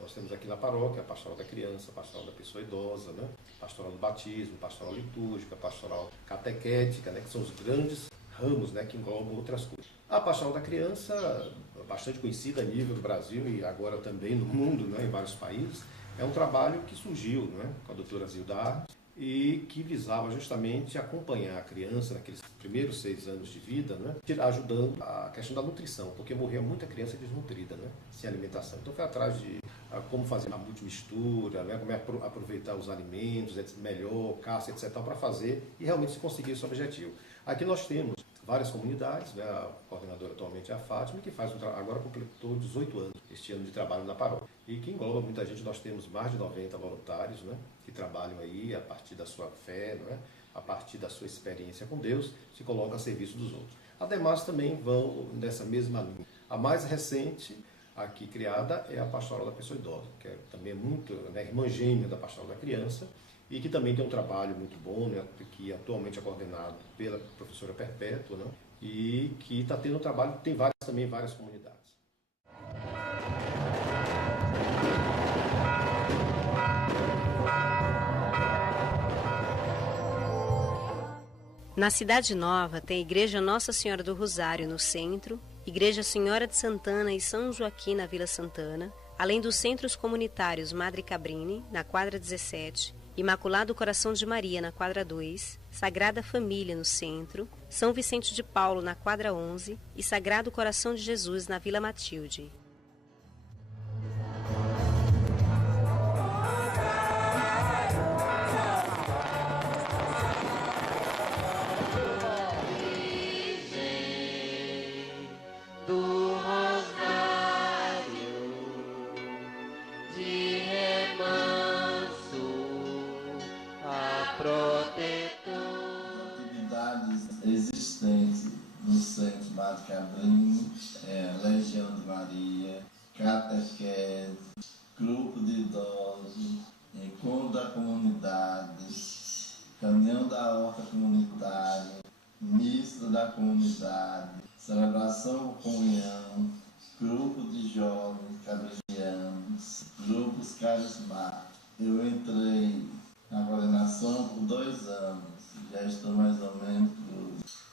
Nós temos aqui na paróquia a pastoral da criança, a pastoral da pessoa idosa, né? Pastoral do batismo, pastoral litúrgica, pastoral catequética, né? Que são os grandes ramos, né, que englobam outras coisas. A pastoral da criança, bastante conhecida a nível do Brasil e agora também no mundo, né, em vários países, é um trabalho que surgiu, né, com a doutora Zilda Arnes, e que visava justamente acompanhar a criança naqueles primeiros 6 anos de vida, né, ajudando a questão da nutrição, porque morria muita criança desnutrida, né, sem alimentação. Então foi atrás de como fazer a multimistura, né, como aproveitar os alimentos, melhor, caça, etc., para fazer e realmente se conseguir esse objetivo. Aqui nós temos várias comunidades, né? A coordenadora atualmente é a Fátima, que agora completou 18 anos. este ano de trabalho na paróquia. E que engloba muita gente, nós temos mais de 90 voluntários, né, que trabalham aí a partir da sua fé, né, a partir da sua experiência com Deus, se colocam a serviço dos outros. Ademais, também vão nessa mesma linha. A mais recente aqui criada é a Pastoral da Pessoa Idosa, que também é muito, né, irmã gêmea da Pastoral da Criança, e que também tem um trabalho muito bom, né, que atualmente é coordenado pela professora Perpétua, né, e que está tendo um trabalho, tem várias comunidades. Na Cidade Nova tem a Igreja Nossa Senhora do Rosário no centro, Igreja Senhora de Santana e São Joaquim na Vila Santana, além dos centros comunitários Madre Cabrini, na quadra 17, Imaculado Coração de Maria, na quadra 2, Sagrada Família no centro, São Vicente de Paulo, na quadra 11 e Sagrado Coração de Jesus, na Vila Matilde. Existentes no Centro Madre Cabrini, Legião de Maria, catequese, grupo de idosos, encontro da comunidade, caminhão da horta comunitária, missa da comunidade, celebração com comunhão, grupo de jovens cabrinianos, grupos carismáticos. Eu entrei na coordenação por 2 anos, já estou mais ou menos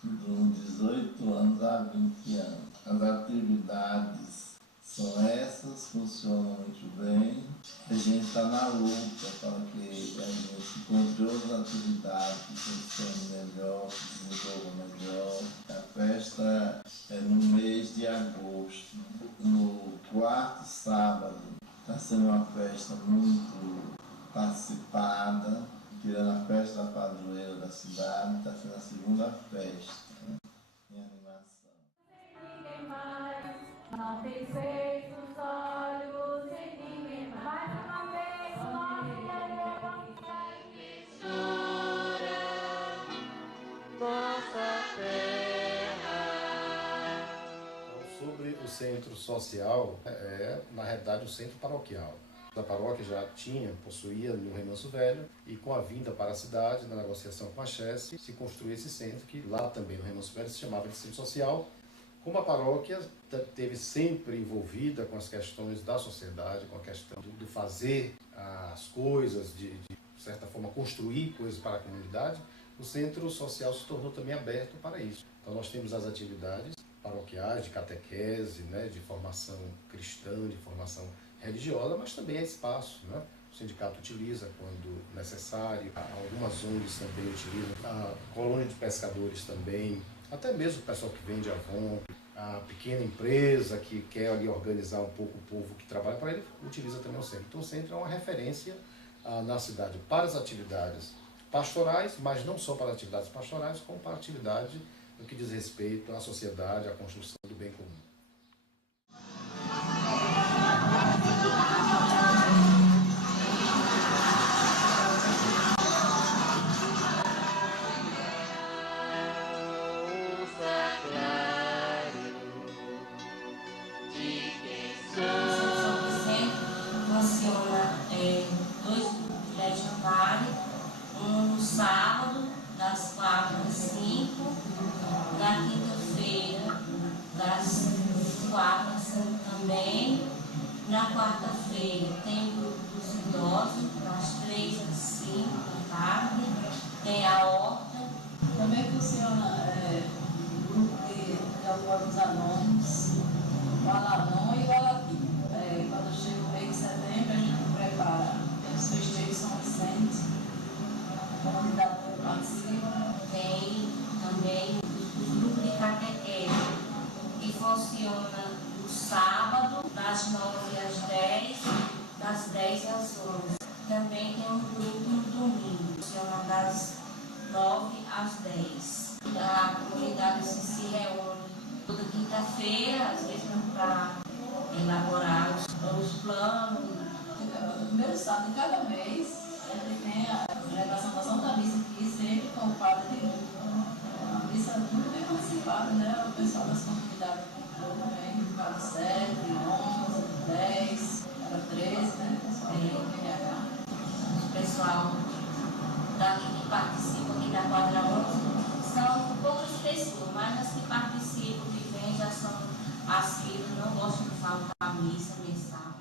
de 18 anos a 20 anos. As atividades são essas, funcionam muito bem. A gente está na luta para que a gente encontre outras atividades que funcionem melhor, que desenvolvam melhor. A festa é no mês de agosto, no 4º sábado. Está sendo uma festa muito participada. Tirando a festa da padroeira da cidade, está sendo a segunda festa, né, em animação. Ninguém mais, não tem feito os olhos em ninguém mais. Mais uma vez, o nome nossa terra. Então, sobre o centro social, na realidade, o centro paroquial. A paróquia já possuía no Remanso Velho, e com a vinda para a cidade, na negociação com a Chesse, se construiu esse centro, que lá também no Remanso Velho se chamava de centro social. Como a paróquia esteve sempre envolvida com as questões da sociedade, com a questão do fazer as coisas, de certa forma construir coisas para a comunidade, o centro social se tornou também aberto para isso. Então nós temos as atividades paroquiais, de catequese, né, de formação cristã, de formação religiosa, mas também é espaço, né? O sindicato utiliza quando necessário, algumas ONGs também utilizam, a colônia de pescadores também, até mesmo o pessoal que vende Avon, a pequena empresa que quer ali organizar um pouco o povo que trabalha para ele, utiliza também o centro. Então o centro é uma referência na cidade para as atividades pastorais, mas não só para as atividades pastorais, como para a atividade no que diz respeito à sociedade, à construção do bem comum. Funciona 2 lecionários, um no sábado, das 4 às 5, na quinta-feira, das 4 às 5 também, na quarta-feira tem o grupo dos idosos, das 3 às 5 da tarde, tem a horta. Também funciona o grupo de alcoólicos anônimos, o Alanon e o Alapim. Quando chega o mês de setembro, a gente prepara os festejos São Vicente, a comunidade participa. Tem também o grupo de catequese, que funciona no sábado, das 9 às 10, das 10 às 11. Também tem um grupo no domingo, funciona das 9 às 10. A comunidade se reúne toda quinta-feira, às vezes para elaborar os planos. No primeiro sábado de cada mês, sempre tem a celebração da Santa Missa aqui, sempre com o padre de luto. Uma missa muito bem participada, né? O pessoal das comunidades também, cada 7, 11, 10, cada 13, né? O pessoal daqui que participa aqui da quadra 11 são poucas pessoas, mas as que participam, que vêm, já são assíduos, não gostam de faltar a missa mensal.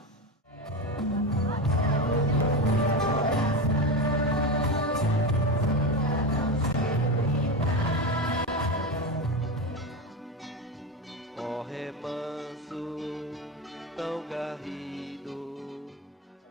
Ó remanso tão garrido.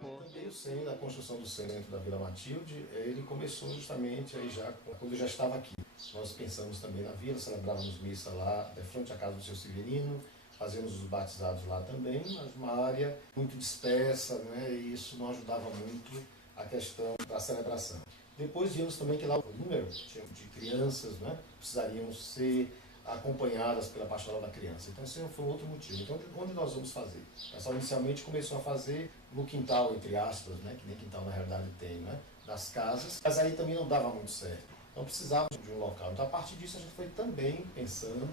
Também o centro, da construção do centro da Vila Matilde, ele começou justamente aí já quando eu já estava aqui. Nós pensamos também na vila, celebrávamos missa lá, frente à casa do seu Severino, fazíamos os batizados lá também, mas uma área muito dispersa, né, e isso não ajudava muito a questão da celebração. Depois vimos também que lá o número de crianças, né, precisariam ser acompanhadas pela pastoral da criança. Então esse foi um outro motivo. Então onde nós vamos fazer? O pessoal inicialmente começou a fazer no quintal, entre aspas, né, que nem quintal na realidade tem, né, das casas, mas aí também não dava muito certo. Então precisava de um local. Então a partir disso a gente foi também pensando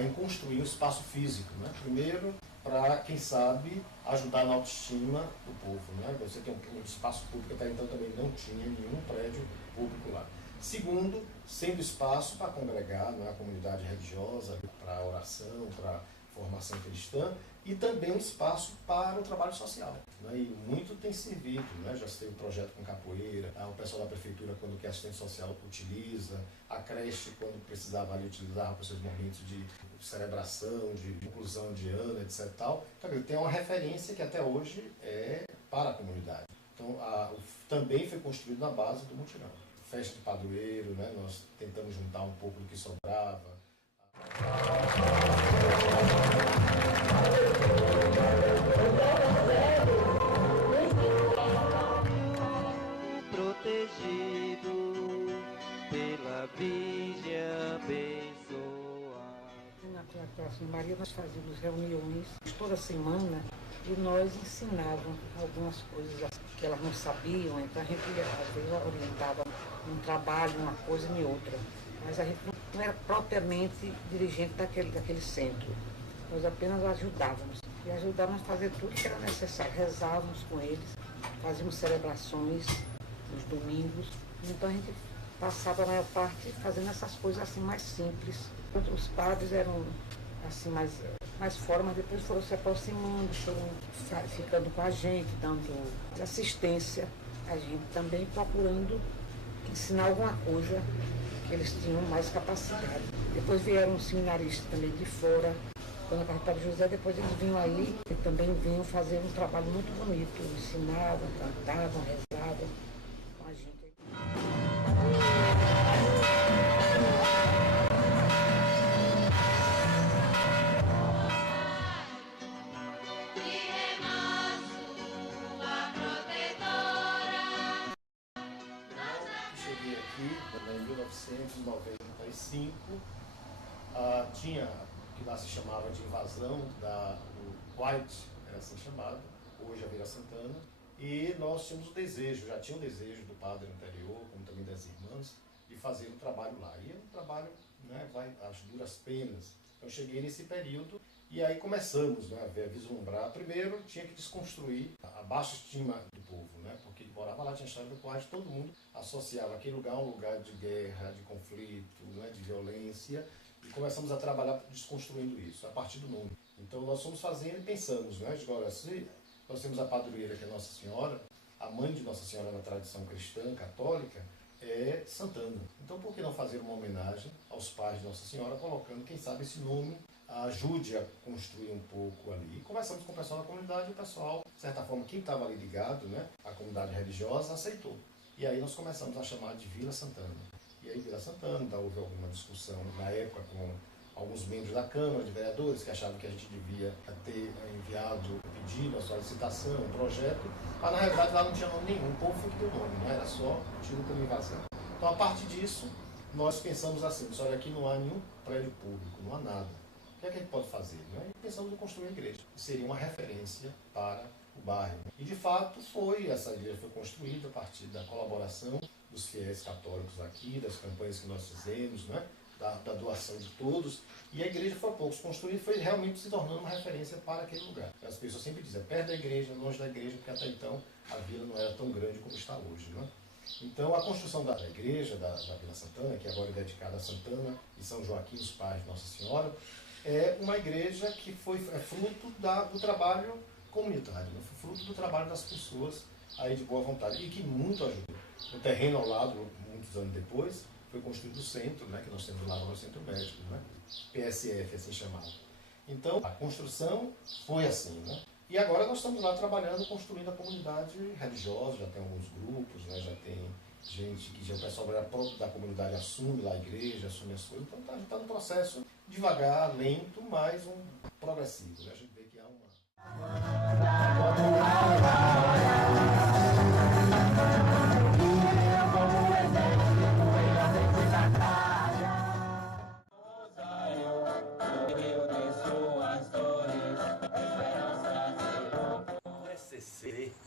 em construir um espaço físico, né? Primeiro, para, quem sabe, ajudar na autoestima do povo, né? Você tem um espaço público, até então também não tinha nenhum prédio público lá. Segundo, sendo espaço para congregar, né, a comunidade religiosa, para oração, para formação cristã, e também um espaço para o trabalho social, né? E muito tem servido, né? Já se teve um projeto com capoeira, o pessoal da prefeitura, quando quer assistente social, utiliza, a creche, quando precisava ali, utilizava para os seus momentos de celebração, de inclusão de ano, etc. Tal. Então, tem uma referência que até hoje é para a comunidade. Então, também foi construído na base do mutirão. Festa de padroeiro, né? Nós tentamos juntar um pouco do que sobrava. Protegido pela Virgem abençoada. Na Classe de Maria nós fazíamos reuniões toda semana e nós ensinávamos algumas coisas que elas não sabiam, então a gente às vezes orientava um trabalho, uma coisa e outra. Mas a gente não era propriamente dirigente daquele centro. Nós apenas ajudávamos. E ajudávamos a fazer tudo que era necessário. Rezávamos com eles, fazíamos celebrações nos domingos. Então a gente passava a maior parte fazendo essas coisas assim mais simples. Os padres eram assim mais fora, mas depois foram se aproximando, foram ficando com a gente, dando assistência, a gente também procurando ensinar alguma coisa que eles tinham mais capacidade. Depois vieram seminaristas também de fora. Quando a Padre José, depois eles vinham aí e também vinham fazer um trabalho muito bonito. Ensinavam, cantavam, rezavam com a gente. Cheguei aqui em 1995, tinha o que lá se chamava de invasão do White, era assim chamado, hoje a Vila Santana, e nós tínhamos o desejo, já tinha o desejo do padre anterior, como também das irmãs, de fazer um trabalho lá. E um trabalho, né, vai às duras penas. Eu cheguei nesse período e aí começamos, né, a vislumbrar. Primeiro tinha que desconstruir a baixa estima do povo, né, porque morava lá, tinha a história do Quad, todo mundo associava aquele lugar a um lugar de guerra, de conflito, né, de violência, e começamos a trabalhar desconstruindo isso, a partir do nome. Então nós fomos fazendo e pensamos, né, agora, se nós temos a padroeira, que é Nossa Senhora, a mãe de Nossa Senhora na tradição cristã, católica, é Santana. Então por que não fazer uma homenagem aos pais de Nossa Senhora, colocando, quem sabe, esse nome ajude a construir um pouco ali. E conversamos com o pessoal da comunidade e o pessoal, de certa forma, quem estava ali ligado, né, à comunidade religiosa, aceitou. E aí nós começamos a chamar de Vila Santana. E aí Vila Santana, houve alguma discussão na época com alguns membros da Câmara de Vereadores que achavam que a gente devia ter enviado pedido, a solicitação, um projeto, mas na realidade lá não tinha nome nenhum, o povo foi que deu nome, não era só tido como invasão. Então a partir disso, nós pensamos assim, olha, aqui não há nenhum prédio público, não há nada. O que é que a gente pode fazer? Né? E pensamos em construir uma igreja, que seria uma referência para o bairro. E de fato essa igreja foi construída a partir da colaboração dos fiéis católicos aqui, das campanhas que nós fizemos, né? Da doação de todos. E a igreja foi a poucos construída e foi realmente se tornando uma referência para aquele lugar. As pessoas sempre dizem, perto da igreja, longe da igreja, porque até então a vila não era tão grande como está hoje. Né? Então a construção da igreja, da Vila Santana, que agora é dedicada a Santana e São Joaquim, os pais de Nossa Senhora, é uma igreja que é fruto do trabalho comunitário, né? Foi fruto do trabalho das pessoas aí de boa vontade e que muito ajudou. O terreno ao lado, muitos anos depois, foi construído o centro, né, que nós temos lá no Centro Médico, né, PSF, assim chamado. Então, a construção foi assim, né? E agora nós estamos lá trabalhando, construindo a comunidade religiosa, já tem alguns grupos, né, já tem gente que já o pessoal próprio da comunidade assume lá a igreja, assume as coisas. Então a gente está num processo devagar, lento, mas progressivo. Né? A gente vê que há uma...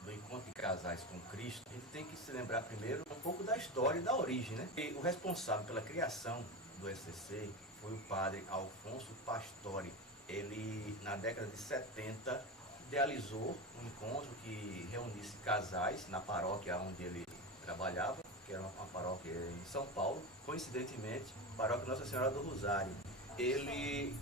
Do Encontro de Casais com Cristo, a gente tem que se lembrar primeiro um pouco da história e da origem, né? E o responsável pela criação do ECC foi o padre Alfonso Pastore. Ele, na década de 70, idealizou um encontro que reunisse casais na paróquia onde ele trabalhava, que era uma paróquia em São Paulo, coincidentemente, paróquia Nossa Senhora do Rosário. Ele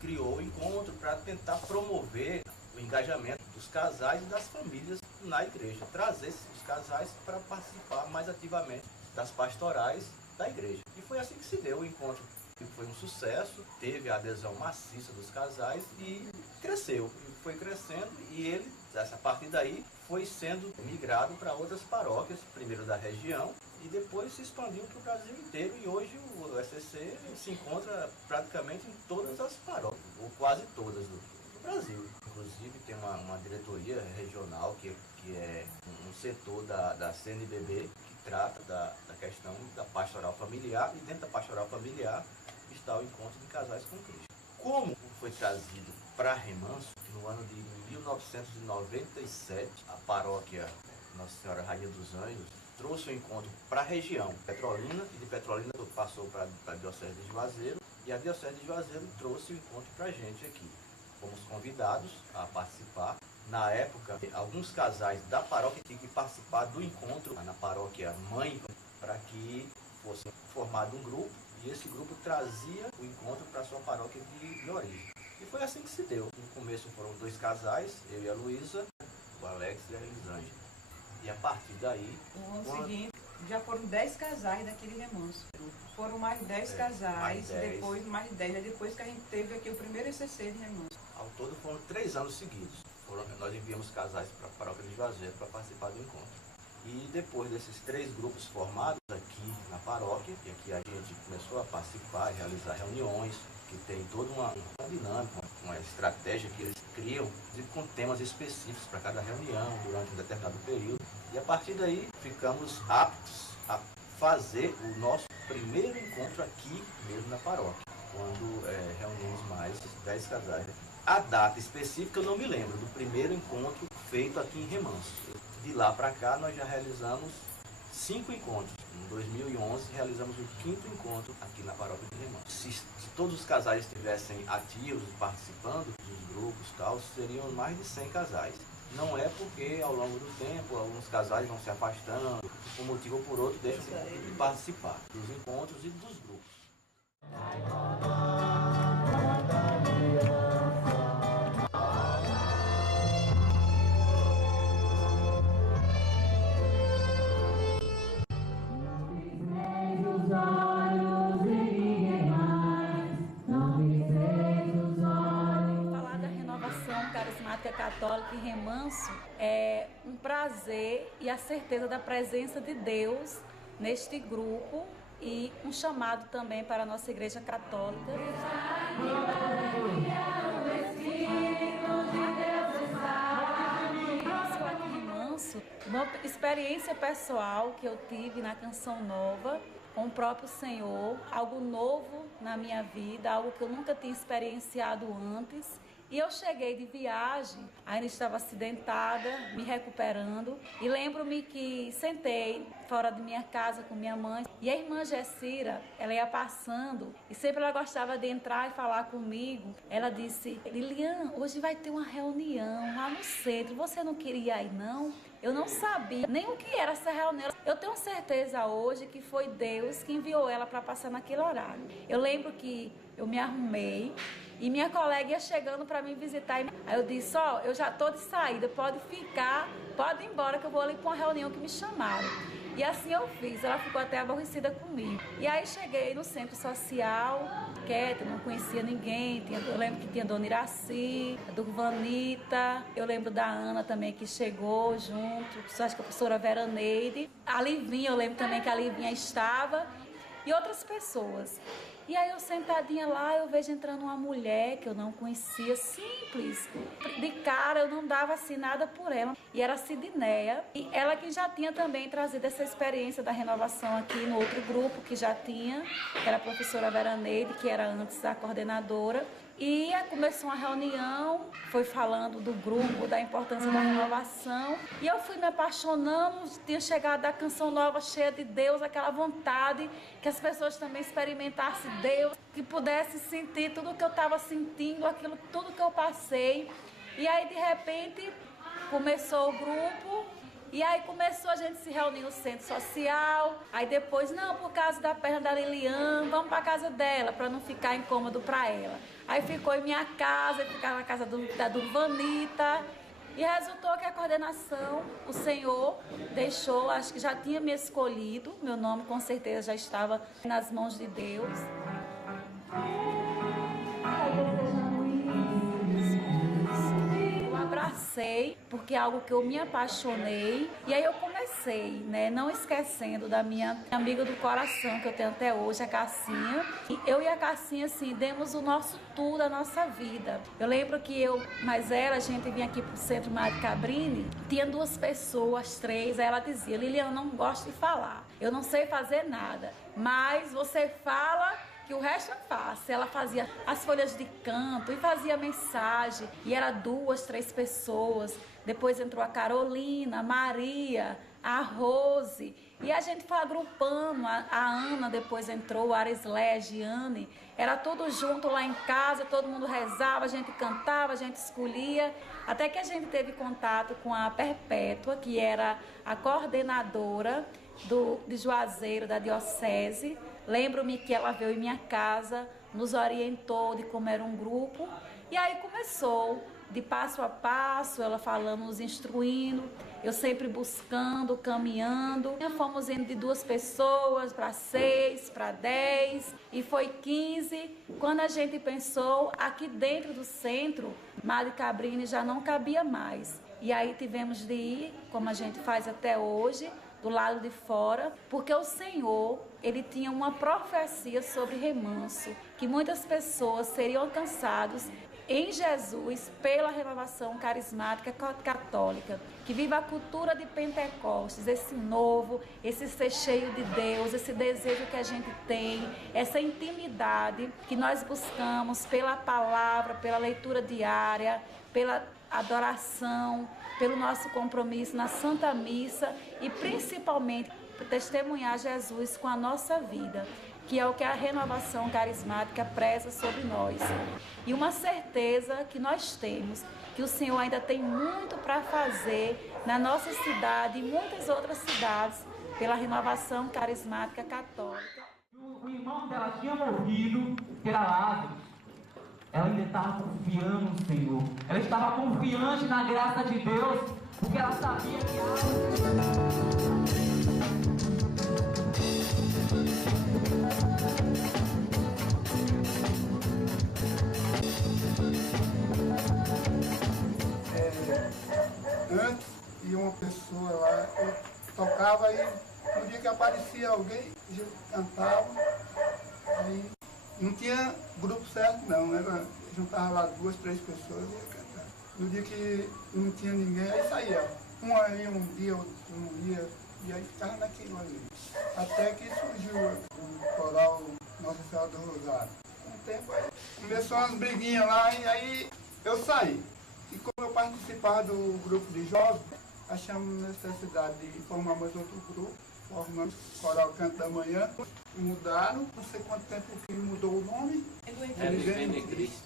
criou o encontro para tentar promover o engajamento dos casais e das famílias na igreja, trazer os casais para participar mais ativamente das pastorais da igreja. E foi assim que se deu o encontro. Foi um sucesso, teve a adesão maciça dos casais e cresceu. Foi crescendo e ele, a partir daí, foi sendo migrado para outras paróquias, primeiro da região e depois se expandiu para o Brasil inteiro. E hoje o ECC se encontra praticamente em todas as paróquias, ou quase todas do Brasil. Inclusive tem uma diretoria regional que é um setor da CNBB que trata da questão da pastoral familiar, e dentro da pastoral familiar está o Encontro de Casais com Cristo. Como foi trazido para Remanso, no ano de 1997, a paróquia Nossa Senhora Rainha dos Anjos trouxe o encontro para a região Petrolina, e de Petrolina passou para a Diocese de Juazeiro, e a Diocese de Juazeiro trouxe o encontro para a gente aqui. Fomos convidados a participar. Na época, alguns casais da paróquia tinham que participar do encontro na paróquia mãe, para que fosse formado um grupo, e esse grupo trazia o encontro para a sua paróquia de origem. E foi assim que se deu. No começo foram 2 casais, eu e a Luísa, o Alex e a Elisângela. E a partir daí... No ano seguinte, já foram 10 casais daquele remanso. Foram mais 10 casais, mais 10. Depois mais 10, depois que a gente teve aqui o primeiro ECC de remanso. Ao todo foram 3 anos seguidos. Nós enviamos casais para a paróquia de Juazeiro para participar do encontro. E depois desses 3 grupos formados aqui na paróquia, e aqui a gente começou a participar e realizar reuniões, que tem toda uma dinâmica, uma estratégia que eles criam, com temas específicos para cada reunião, durante um determinado período. E a partir daí ficamos aptos a fazer o nosso primeiro encontro aqui mesmo na paróquia, quando reunimos mais 10 casais. A data específica eu não me lembro, do primeiro encontro feito aqui em Remanso. De lá para cá nós já realizamos 5 encontros. Em 2011 realizamos o 5º encontro aqui na paróquia de Remanso. Se todos os casais estivessem ativos, participando dos grupos e tal, seriam mais de 100 casais. Não é porque ao longo do tempo alguns casais vão se afastando, por um motivo ou por outro deixam de participar dos encontros e dos grupos. Falar da renovação carismática católica em Remanso é um prazer e a certeza da presença de Deus neste grupo e um chamado também para a nossa Igreja Católica. Uma experiência pessoal que eu tive na Canção Nova com o próprio Senhor, algo novo na minha vida, algo que eu nunca tinha experienciado antes. E eu cheguei de viagem, ainda estava acidentada, me recuperando. E lembro-me que sentei fora de minha casa com minha mãe. E a irmã Gessira, ela ia passando e sempre ela gostava de entrar e falar comigo. Ela disse: Lilian, hoje vai ter uma reunião lá no centro, você não queria ir não? Eu não sabia nem o que era essa reunião. Eu tenho certeza hoje que foi Deus que enviou ela para passar naquele horário. Eu lembro que eu me arrumei e minha colega ia chegando para me visitar. Aí eu disse: ó, eu já estou de saída, pode ficar, pode ir embora que eu vou ali para uma reunião que me chamaram. E assim eu fiz, ela ficou até aborrecida comigo. E aí cheguei no centro social, quieta, não conhecia ninguém. Eu lembro que tinha Dona Iraci, a Durvanita, eu lembro da Ana também que chegou junto, acho que a professora Veraneide, a Livinha, eu lembro também que a Livinha estava, e outras pessoas. E aí eu sentadinha lá, eu vejo entrando uma mulher que eu não conhecia, simples. De cara eu não dava assim nada por ela. E era a Sidneia. E ela que já tinha também trazido essa experiência da renovação aqui no outro grupo que já tinha, que era a professora Veraneide, que era antes a coordenadora. E começou uma reunião, foi falando do grupo, da importância da renovação. E eu fui me apaixonando, tinha chegado a canção nova cheia de Deus, aquela vontade que as pessoas também experimentassem Deus, que pudessem sentir tudo que eu estava sentindo, aquilo, tudo que eu passei. E aí, de repente, começou o grupo. E aí começou a gente se reunir no centro social. Aí depois, não, por causa da perna da Lilian, vamos para casa dela, para não ficar incômodo para ela. Aí ficou em minha casa, ficava na casa da Durvanita. E resultou que a coordenação, o Senhor deixou, acho que já tinha me escolhido, meu nome com certeza já estava nas mãos de Deus. Abracei, porque é algo que eu me apaixonei, e aí eu comecei, né, não esquecendo da minha amiga do coração, que eu tenho até hoje, a Cassinha, e eu e a Cassinha, assim, demos o nosso tudo, a nossa vida. Eu lembro que a gente vinha aqui pro Centro Mário Cabrini, tinha 2 pessoas, 3, aí ela dizia: Lilian, eu não gosto de falar, eu não sei fazer nada, mas você fala que o resto é fácil. Ela fazia as folhas de canto e fazia mensagem, e era 2, 3 pessoas. Depois entrou a Carolina, a Maria, a Rose, e a gente foi agrupando. A Ana depois entrou, a Arisleia, a Giane, era tudo junto lá em casa, todo mundo rezava, a gente cantava, a gente escolhia, até que a gente teve contato com a Perpétua, que era a coordenadora de Juazeiro, da diocese. Lembro-me que ela veio em minha casa, nos orientou de como era um grupo, e aí começou, de passo a passo, ela falando, nos instruindo, eu sempre buscando, caminhando. Fomos indo de 2 pessoas para 6, para 10, e foi 15. Quando a gente pensou, aqui dentro do centro, Mário Cabrini já não cabia mais. E aí tivemos de ir, como a gente faz até hoje, do lado de fora, porque o Senhor, ele tinha uma profecia sobre Remanso, que muitas pessoas seriam alcançadas em Jesus pela renovação carismática católica, que viva a cultura de Pentecostes, esse novo, esse ser cheio de Deus, esse desejo que a gente tem, essa intimidade que nós buscamos pela palavra, pela leitura diária, pela adoração, pelo nosso compromisso na Santa Missa e principalmente testemunhar Jesus com a nossa vida, que é o que a renovação carismática preza sobre nós. E uma certeza que nós temos, que o Senhor ainda tem muito para fazer na nossa cidade e muitas outras cidades pela renovação carismática católica. O irmão dela tinha morrido, que era Lázaro. Ela ainda estava confiando no Senhor. Ela estava confiante na graça de Deus, porque ela sabia que antes ia uma pessoa lá, eu tocava e no dia que aparecia alguém, eu cantava, aí não tinha grupo certo não, né? Juntava lá 2, 3 pessoas e ia cantar. No dia que não tinha ninguém, aí saía. Um aí um dia, outro não ia, e aí ficava naquilo ali. Até que surgiu o começou umas briguinhas lá e aí eu saí. E como eu participava do grupo de jovens, achamos necessidade de formar mais outro grupo, formamos Coral Canto da Manhã, mudaram, não sei quanto tempo que mudou o nome. Vem Cristo.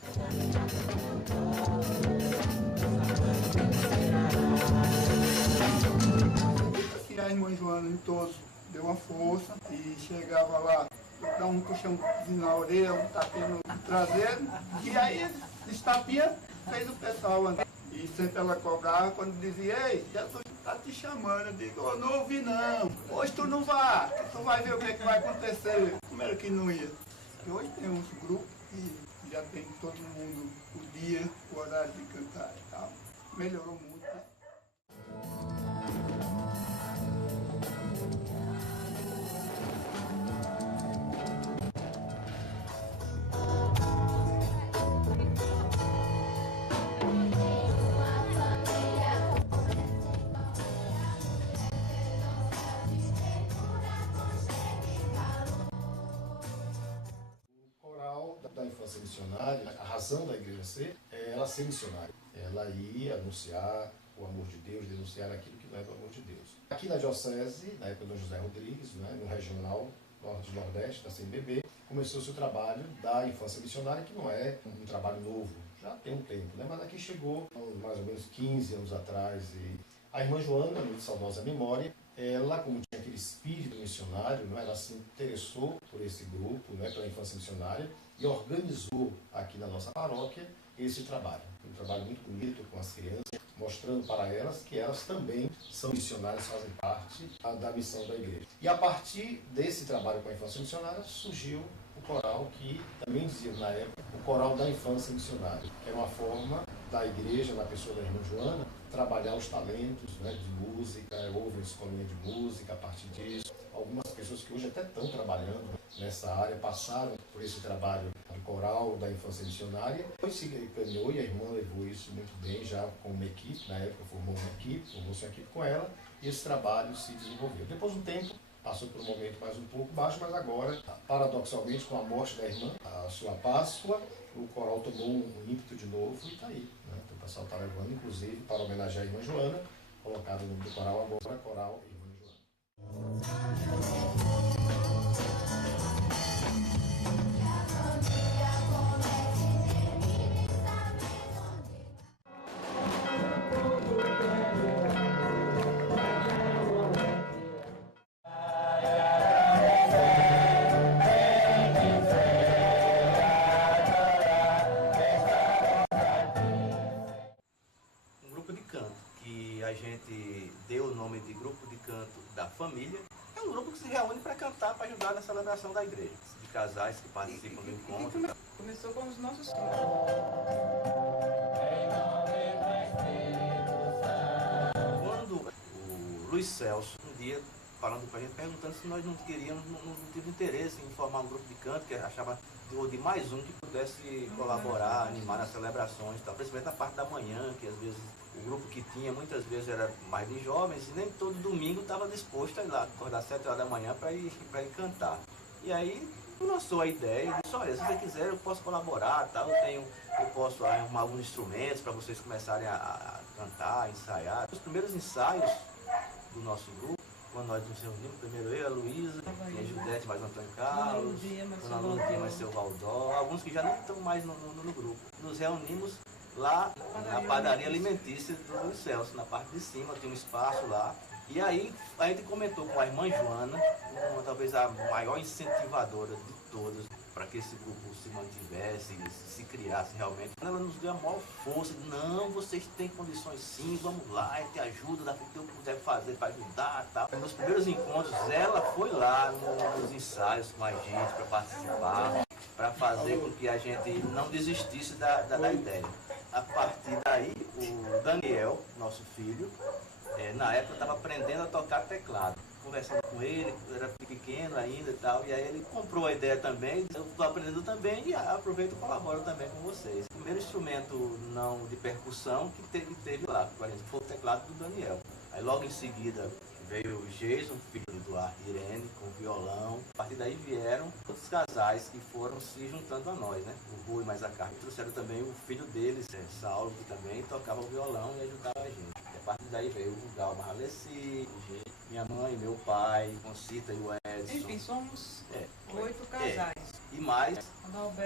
Assim, a irmã Joana em todos deu uma força e chegava lá, dar um puxãozinho na orelha, um tapinha no traseiro, e aí esse tapinha fez o pessoal andar. E sempre ela cobrava quando dizia, ei, Jesus tá te chamando. Eu digo, eu não ouvi não, hoje tu não vai, tu vai ver o que vai acontecer. Como era que não ia? E hoje tem uns grupos que já tem todo mundo o dia, o horário de cantar e tal. Melhorou muito, né? Da infância missionária, a razão da igreja ser, é ela ser missionária. Ela ia anunciar o amor de Deus, denunciar aquilo que não é do amor de Deus. Aqui na diocese, na época do José Rodrigues, no regional Norte e Nordeste da CNBB, começou-se o trabalho da infância missionária, que não é um trabalho novo, já tem um tempo, mas aqui chegou mais ou menos 15 anos atrás. E a irmã Joana, muito saudosa memória, ela, como tinha aquele espírito missionário, ela se interessou por esse grupo, pela infância missionária, e organizou aqui na nossa paróquia esse trabalho. Um trabalho muito bonito com as crianças, mostrando para elas que elas também são missionárias, fazem parte da missão da igreja. E a partir desse trabalho com a infância missionária surgiu o coral, que também dizia na época o coral da infância missionária, que é uma forma da igreja, na pessoa da irmã Joana, trabalhar os talentos de música, houve uma escolinha de música a partir disso. Algumas pessoas que hoje até estão trabalhando nessa área passaram por esse trabalho do coral da infância missionária. Depois se encaminhou e a irmã levou isso muito bem, já com uma equipe, na época formou-se uma equipe com ela, e esse trabalho se desenvolveu. Depois de um tempo, passou por um momento mais um pouco baixo, mas agora, paradoxalmente, com a morte da irmã, a sua Páscoa, o coral tomou um ímpeto de novo e está aí. Então, o pessoal está levando, inclusive, para homenagear a irmã Joana, colocado o nome do coral agora, Coral Irmã Joana. A gente deu o nome de Grupo de Canto da Família. É um grupo que se reúne para cantar, para ajudar na celebração da igreja. De casais que participam do encontro. Começou com os nossos filhos. Quando o Luiz Celso, um dia, falando com a gente, perguntando se nós não queríamos, não tivemos interesse em formar um grupo de canto, que achava de mais um que pudesse colaborar, animar nas celebrações, principalmente na parte da manhã, que às vezes o grupo que tinha muitas vezes era mais de jovens e nem todo domingo estava disposto a ir lá, acordar às 7 horas da manhã para ir cantar. E aí lançou a ideia e disse, olha, se você quiser eu posso colaborar, eu posso arrumar alguns instrumentos para vocês começarem a cantar, a ensaiar. Os primeiros ensaios do nosso grupo, quando nós nos reunimos, primeiro eu, a Luísa, a Judete, mais o Antônio Carlos, Dona Lundinha, mais o seu Valdó, alguns que já não estão mais no grupo. Nos reunimos lá na padaria alimentícia do Luiz Celso, na parte de cima, tem um espaço lá. E aí a gente comentou com a irmã Joana, talvez a maior incentivadora de todas, para que esse grupo se mantivesse, se criasse realmente. Ela nos deu a maior força, não, vocês têm condições sim, vamos lá, eu te ajudo, dá para o que eu puder fazer para ajudar e tal. Nos primeiros encontros, ela foi lá nos ensaios com a gente para participar, para fazer com que a gente não desistisse da ideia. A partir daí, o Daniel, nosso filho, na época estava aprendendo a tocar teclado. Conversando com ele, era pequeno ainda e tal, e aí ele comprou a ideia também, eu estou aprendendo também e aproveito e colaboro também com vocês. O primeiro instrumento não de percussão que teve lá, por exemplo, foi o teclado do Daniel. Aí logo em seguida veio o Jason, filho do Eduardo e Irene, com violão. A partir daí vieram outros casais que foram se juntando a nós, né? O Rui mais a Carmen. Trouxeram também o filho deles, Saulo, que também tocava o violão e ajudava a gente. E a partir daí veio o Galma Raleci, minha mãe, meu pai, Concita e o Edson. Enfim, somos 8 casais. E mais,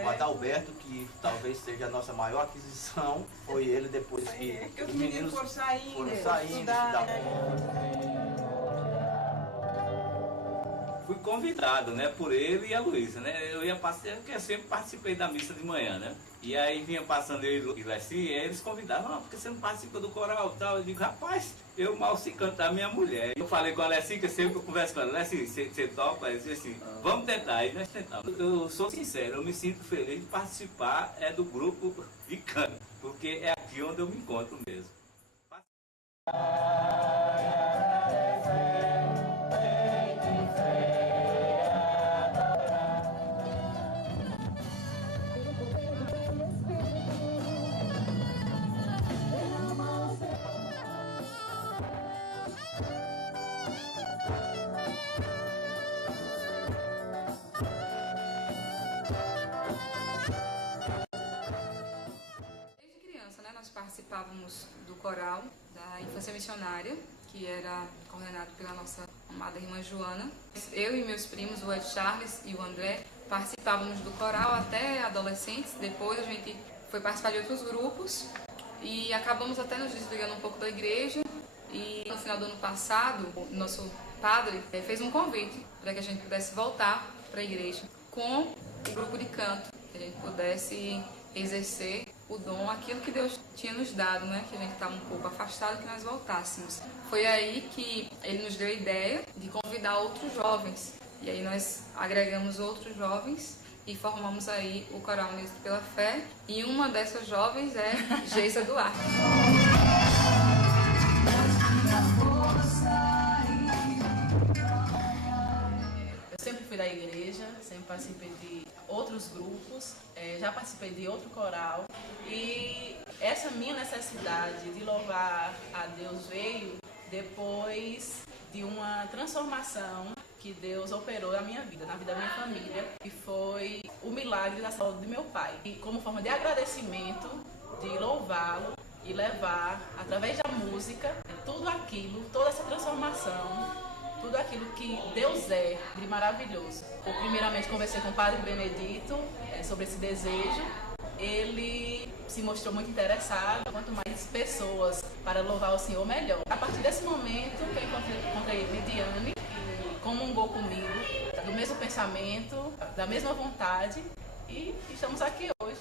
o Adalberto, que talvez seja a nossa maior aquisição, foi ele depois que os meninos foram saindo, estudar. Fui convidado, né, por ele e a Luísa, né? Eu ia passar, porque eu sempre participei da missa de manhã, né? E aí vinha passando eu e Leci, e aí eles convidavam, porque você não participa do coral e tal. Eu digo, rapaz, eu mal sei cantar minha mulher. Eu falei com a Leci, que sempre eu converso com ela, Leci, você topa? Ela disse assim, vamos tentar. Aí nós tentamos. Eu sou sincero, eu me sinto feliz de participar do grupo de canto, porque é aqui onde eu me encontro mesmo. Participávamos do coral da Infância Missionária, que era coordenado pela nossa amada irmã Joana. Eu e meus primos, o Ed Charles e o André, participávamos do coral até adolescentes. Depois a gente foi participar de outros grupos e acabamos até nos desligando um pouco da igreja. E no final do ano passado, o nosso padre fez um convite para que a gente pudesse voltar para a igreja com o grupo de canto, que a gente pudesse exercer o dom, aquilo que Deus tinha nos dado, né? Que a gente estava um pouco afastado, que nós voltássemos. Foi aí que ele nos deu a ideia de convidar outros jovens. E aí nós agregamos outros jovens e formamos aí o Coral Unidos pela Fé. E uma dessas jovens é Geisa Duarte. Eu sempre fui da igreja, sempre participei de outros grupos, já participei de outro coral e essa minha necessidade de louvar a Deus veio depois de uma transformação que Deus operou na minha vida, na vida da minha família, e foi o milagre da saúde de meu pai. E como forma de agradecimento, de louvá-lo e levar, através da música, tudo aquilo, toda essa transformação, tudo aquilo que Deus é de maravilhoso. Eu primeiramente conversei com o Padre Benedito sobre esse desejo. Ele se mostrou muito interessado, quanto mais pessoas para louvar o Senhor, melhor. A partir desse momento, eu encontrei Lidiane, que comungou comigo, do mesmo pensamento, da mesma vontade, e estamos aqui hoje.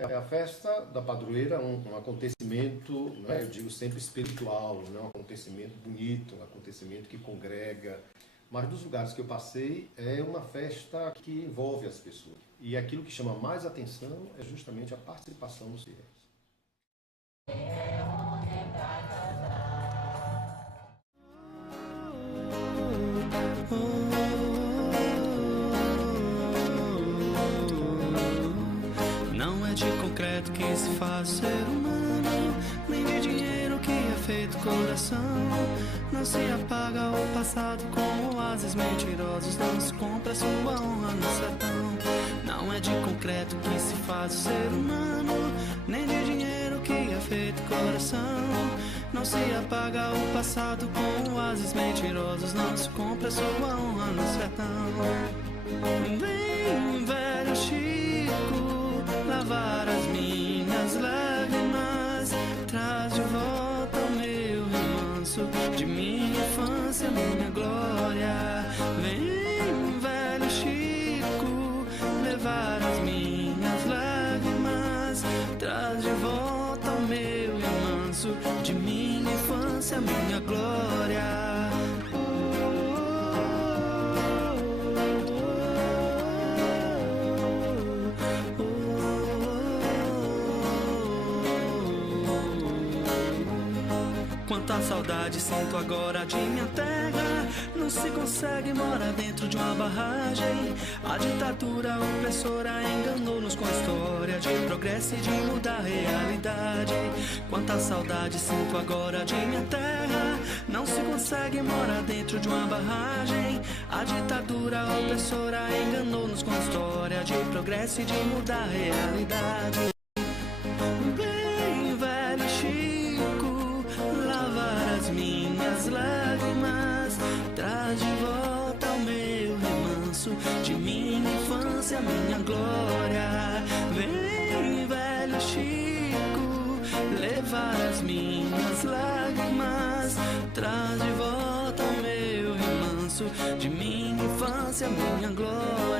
A festa da padroeira é um acontecimento, né, eu digo sempre espiritual, né, um acontecimento bonito, um acontecimento que congrega. Mas dos lugares que eu passei, é uma festa que envolve as pessoas. E aquilo que chama mais atenção é justamente a participação dos fiéis. Não é de concreto que se faz o ser humano, nem de dinheiro que é feito coração. Não se apaga o passado com oásis mentirosos, não se compra sua honra no sertão. Não é de concreto que se faz o ser humano, nem de dinheiro que é feito coração. Não se apaga o passado com oásis mentirosos, não se compra sua honra no sertão. Vem, velho Chico, lavar as minhas lágrimas, traz de volta o meu remanso de minha infância, minha glória. Vem, velho Chico, levar as minhas lágrimas, traz de volta o meu remanso de minha infância, minha glória. Quanta saudade sinto agora de minha terra. Não se consegue morar dentro de uma barragem. A ditadura opressora enganou-nos com a história de progresso e de mudar a realidade. Quanta saudade sinto agora de minha terra. Não se consegue morar dentro de uma barragem. A ditadura opressora enganou-nos com a história de progresso e de mudar a realidade. Bem velho Chico, lavar as minhas lágrimas, traz de volta o meu remanso, de minha infância, minha glória. Vem velho Chico, levar as minhas lágrimas, traz de volta o meu remanso, de minha infância, minha glória.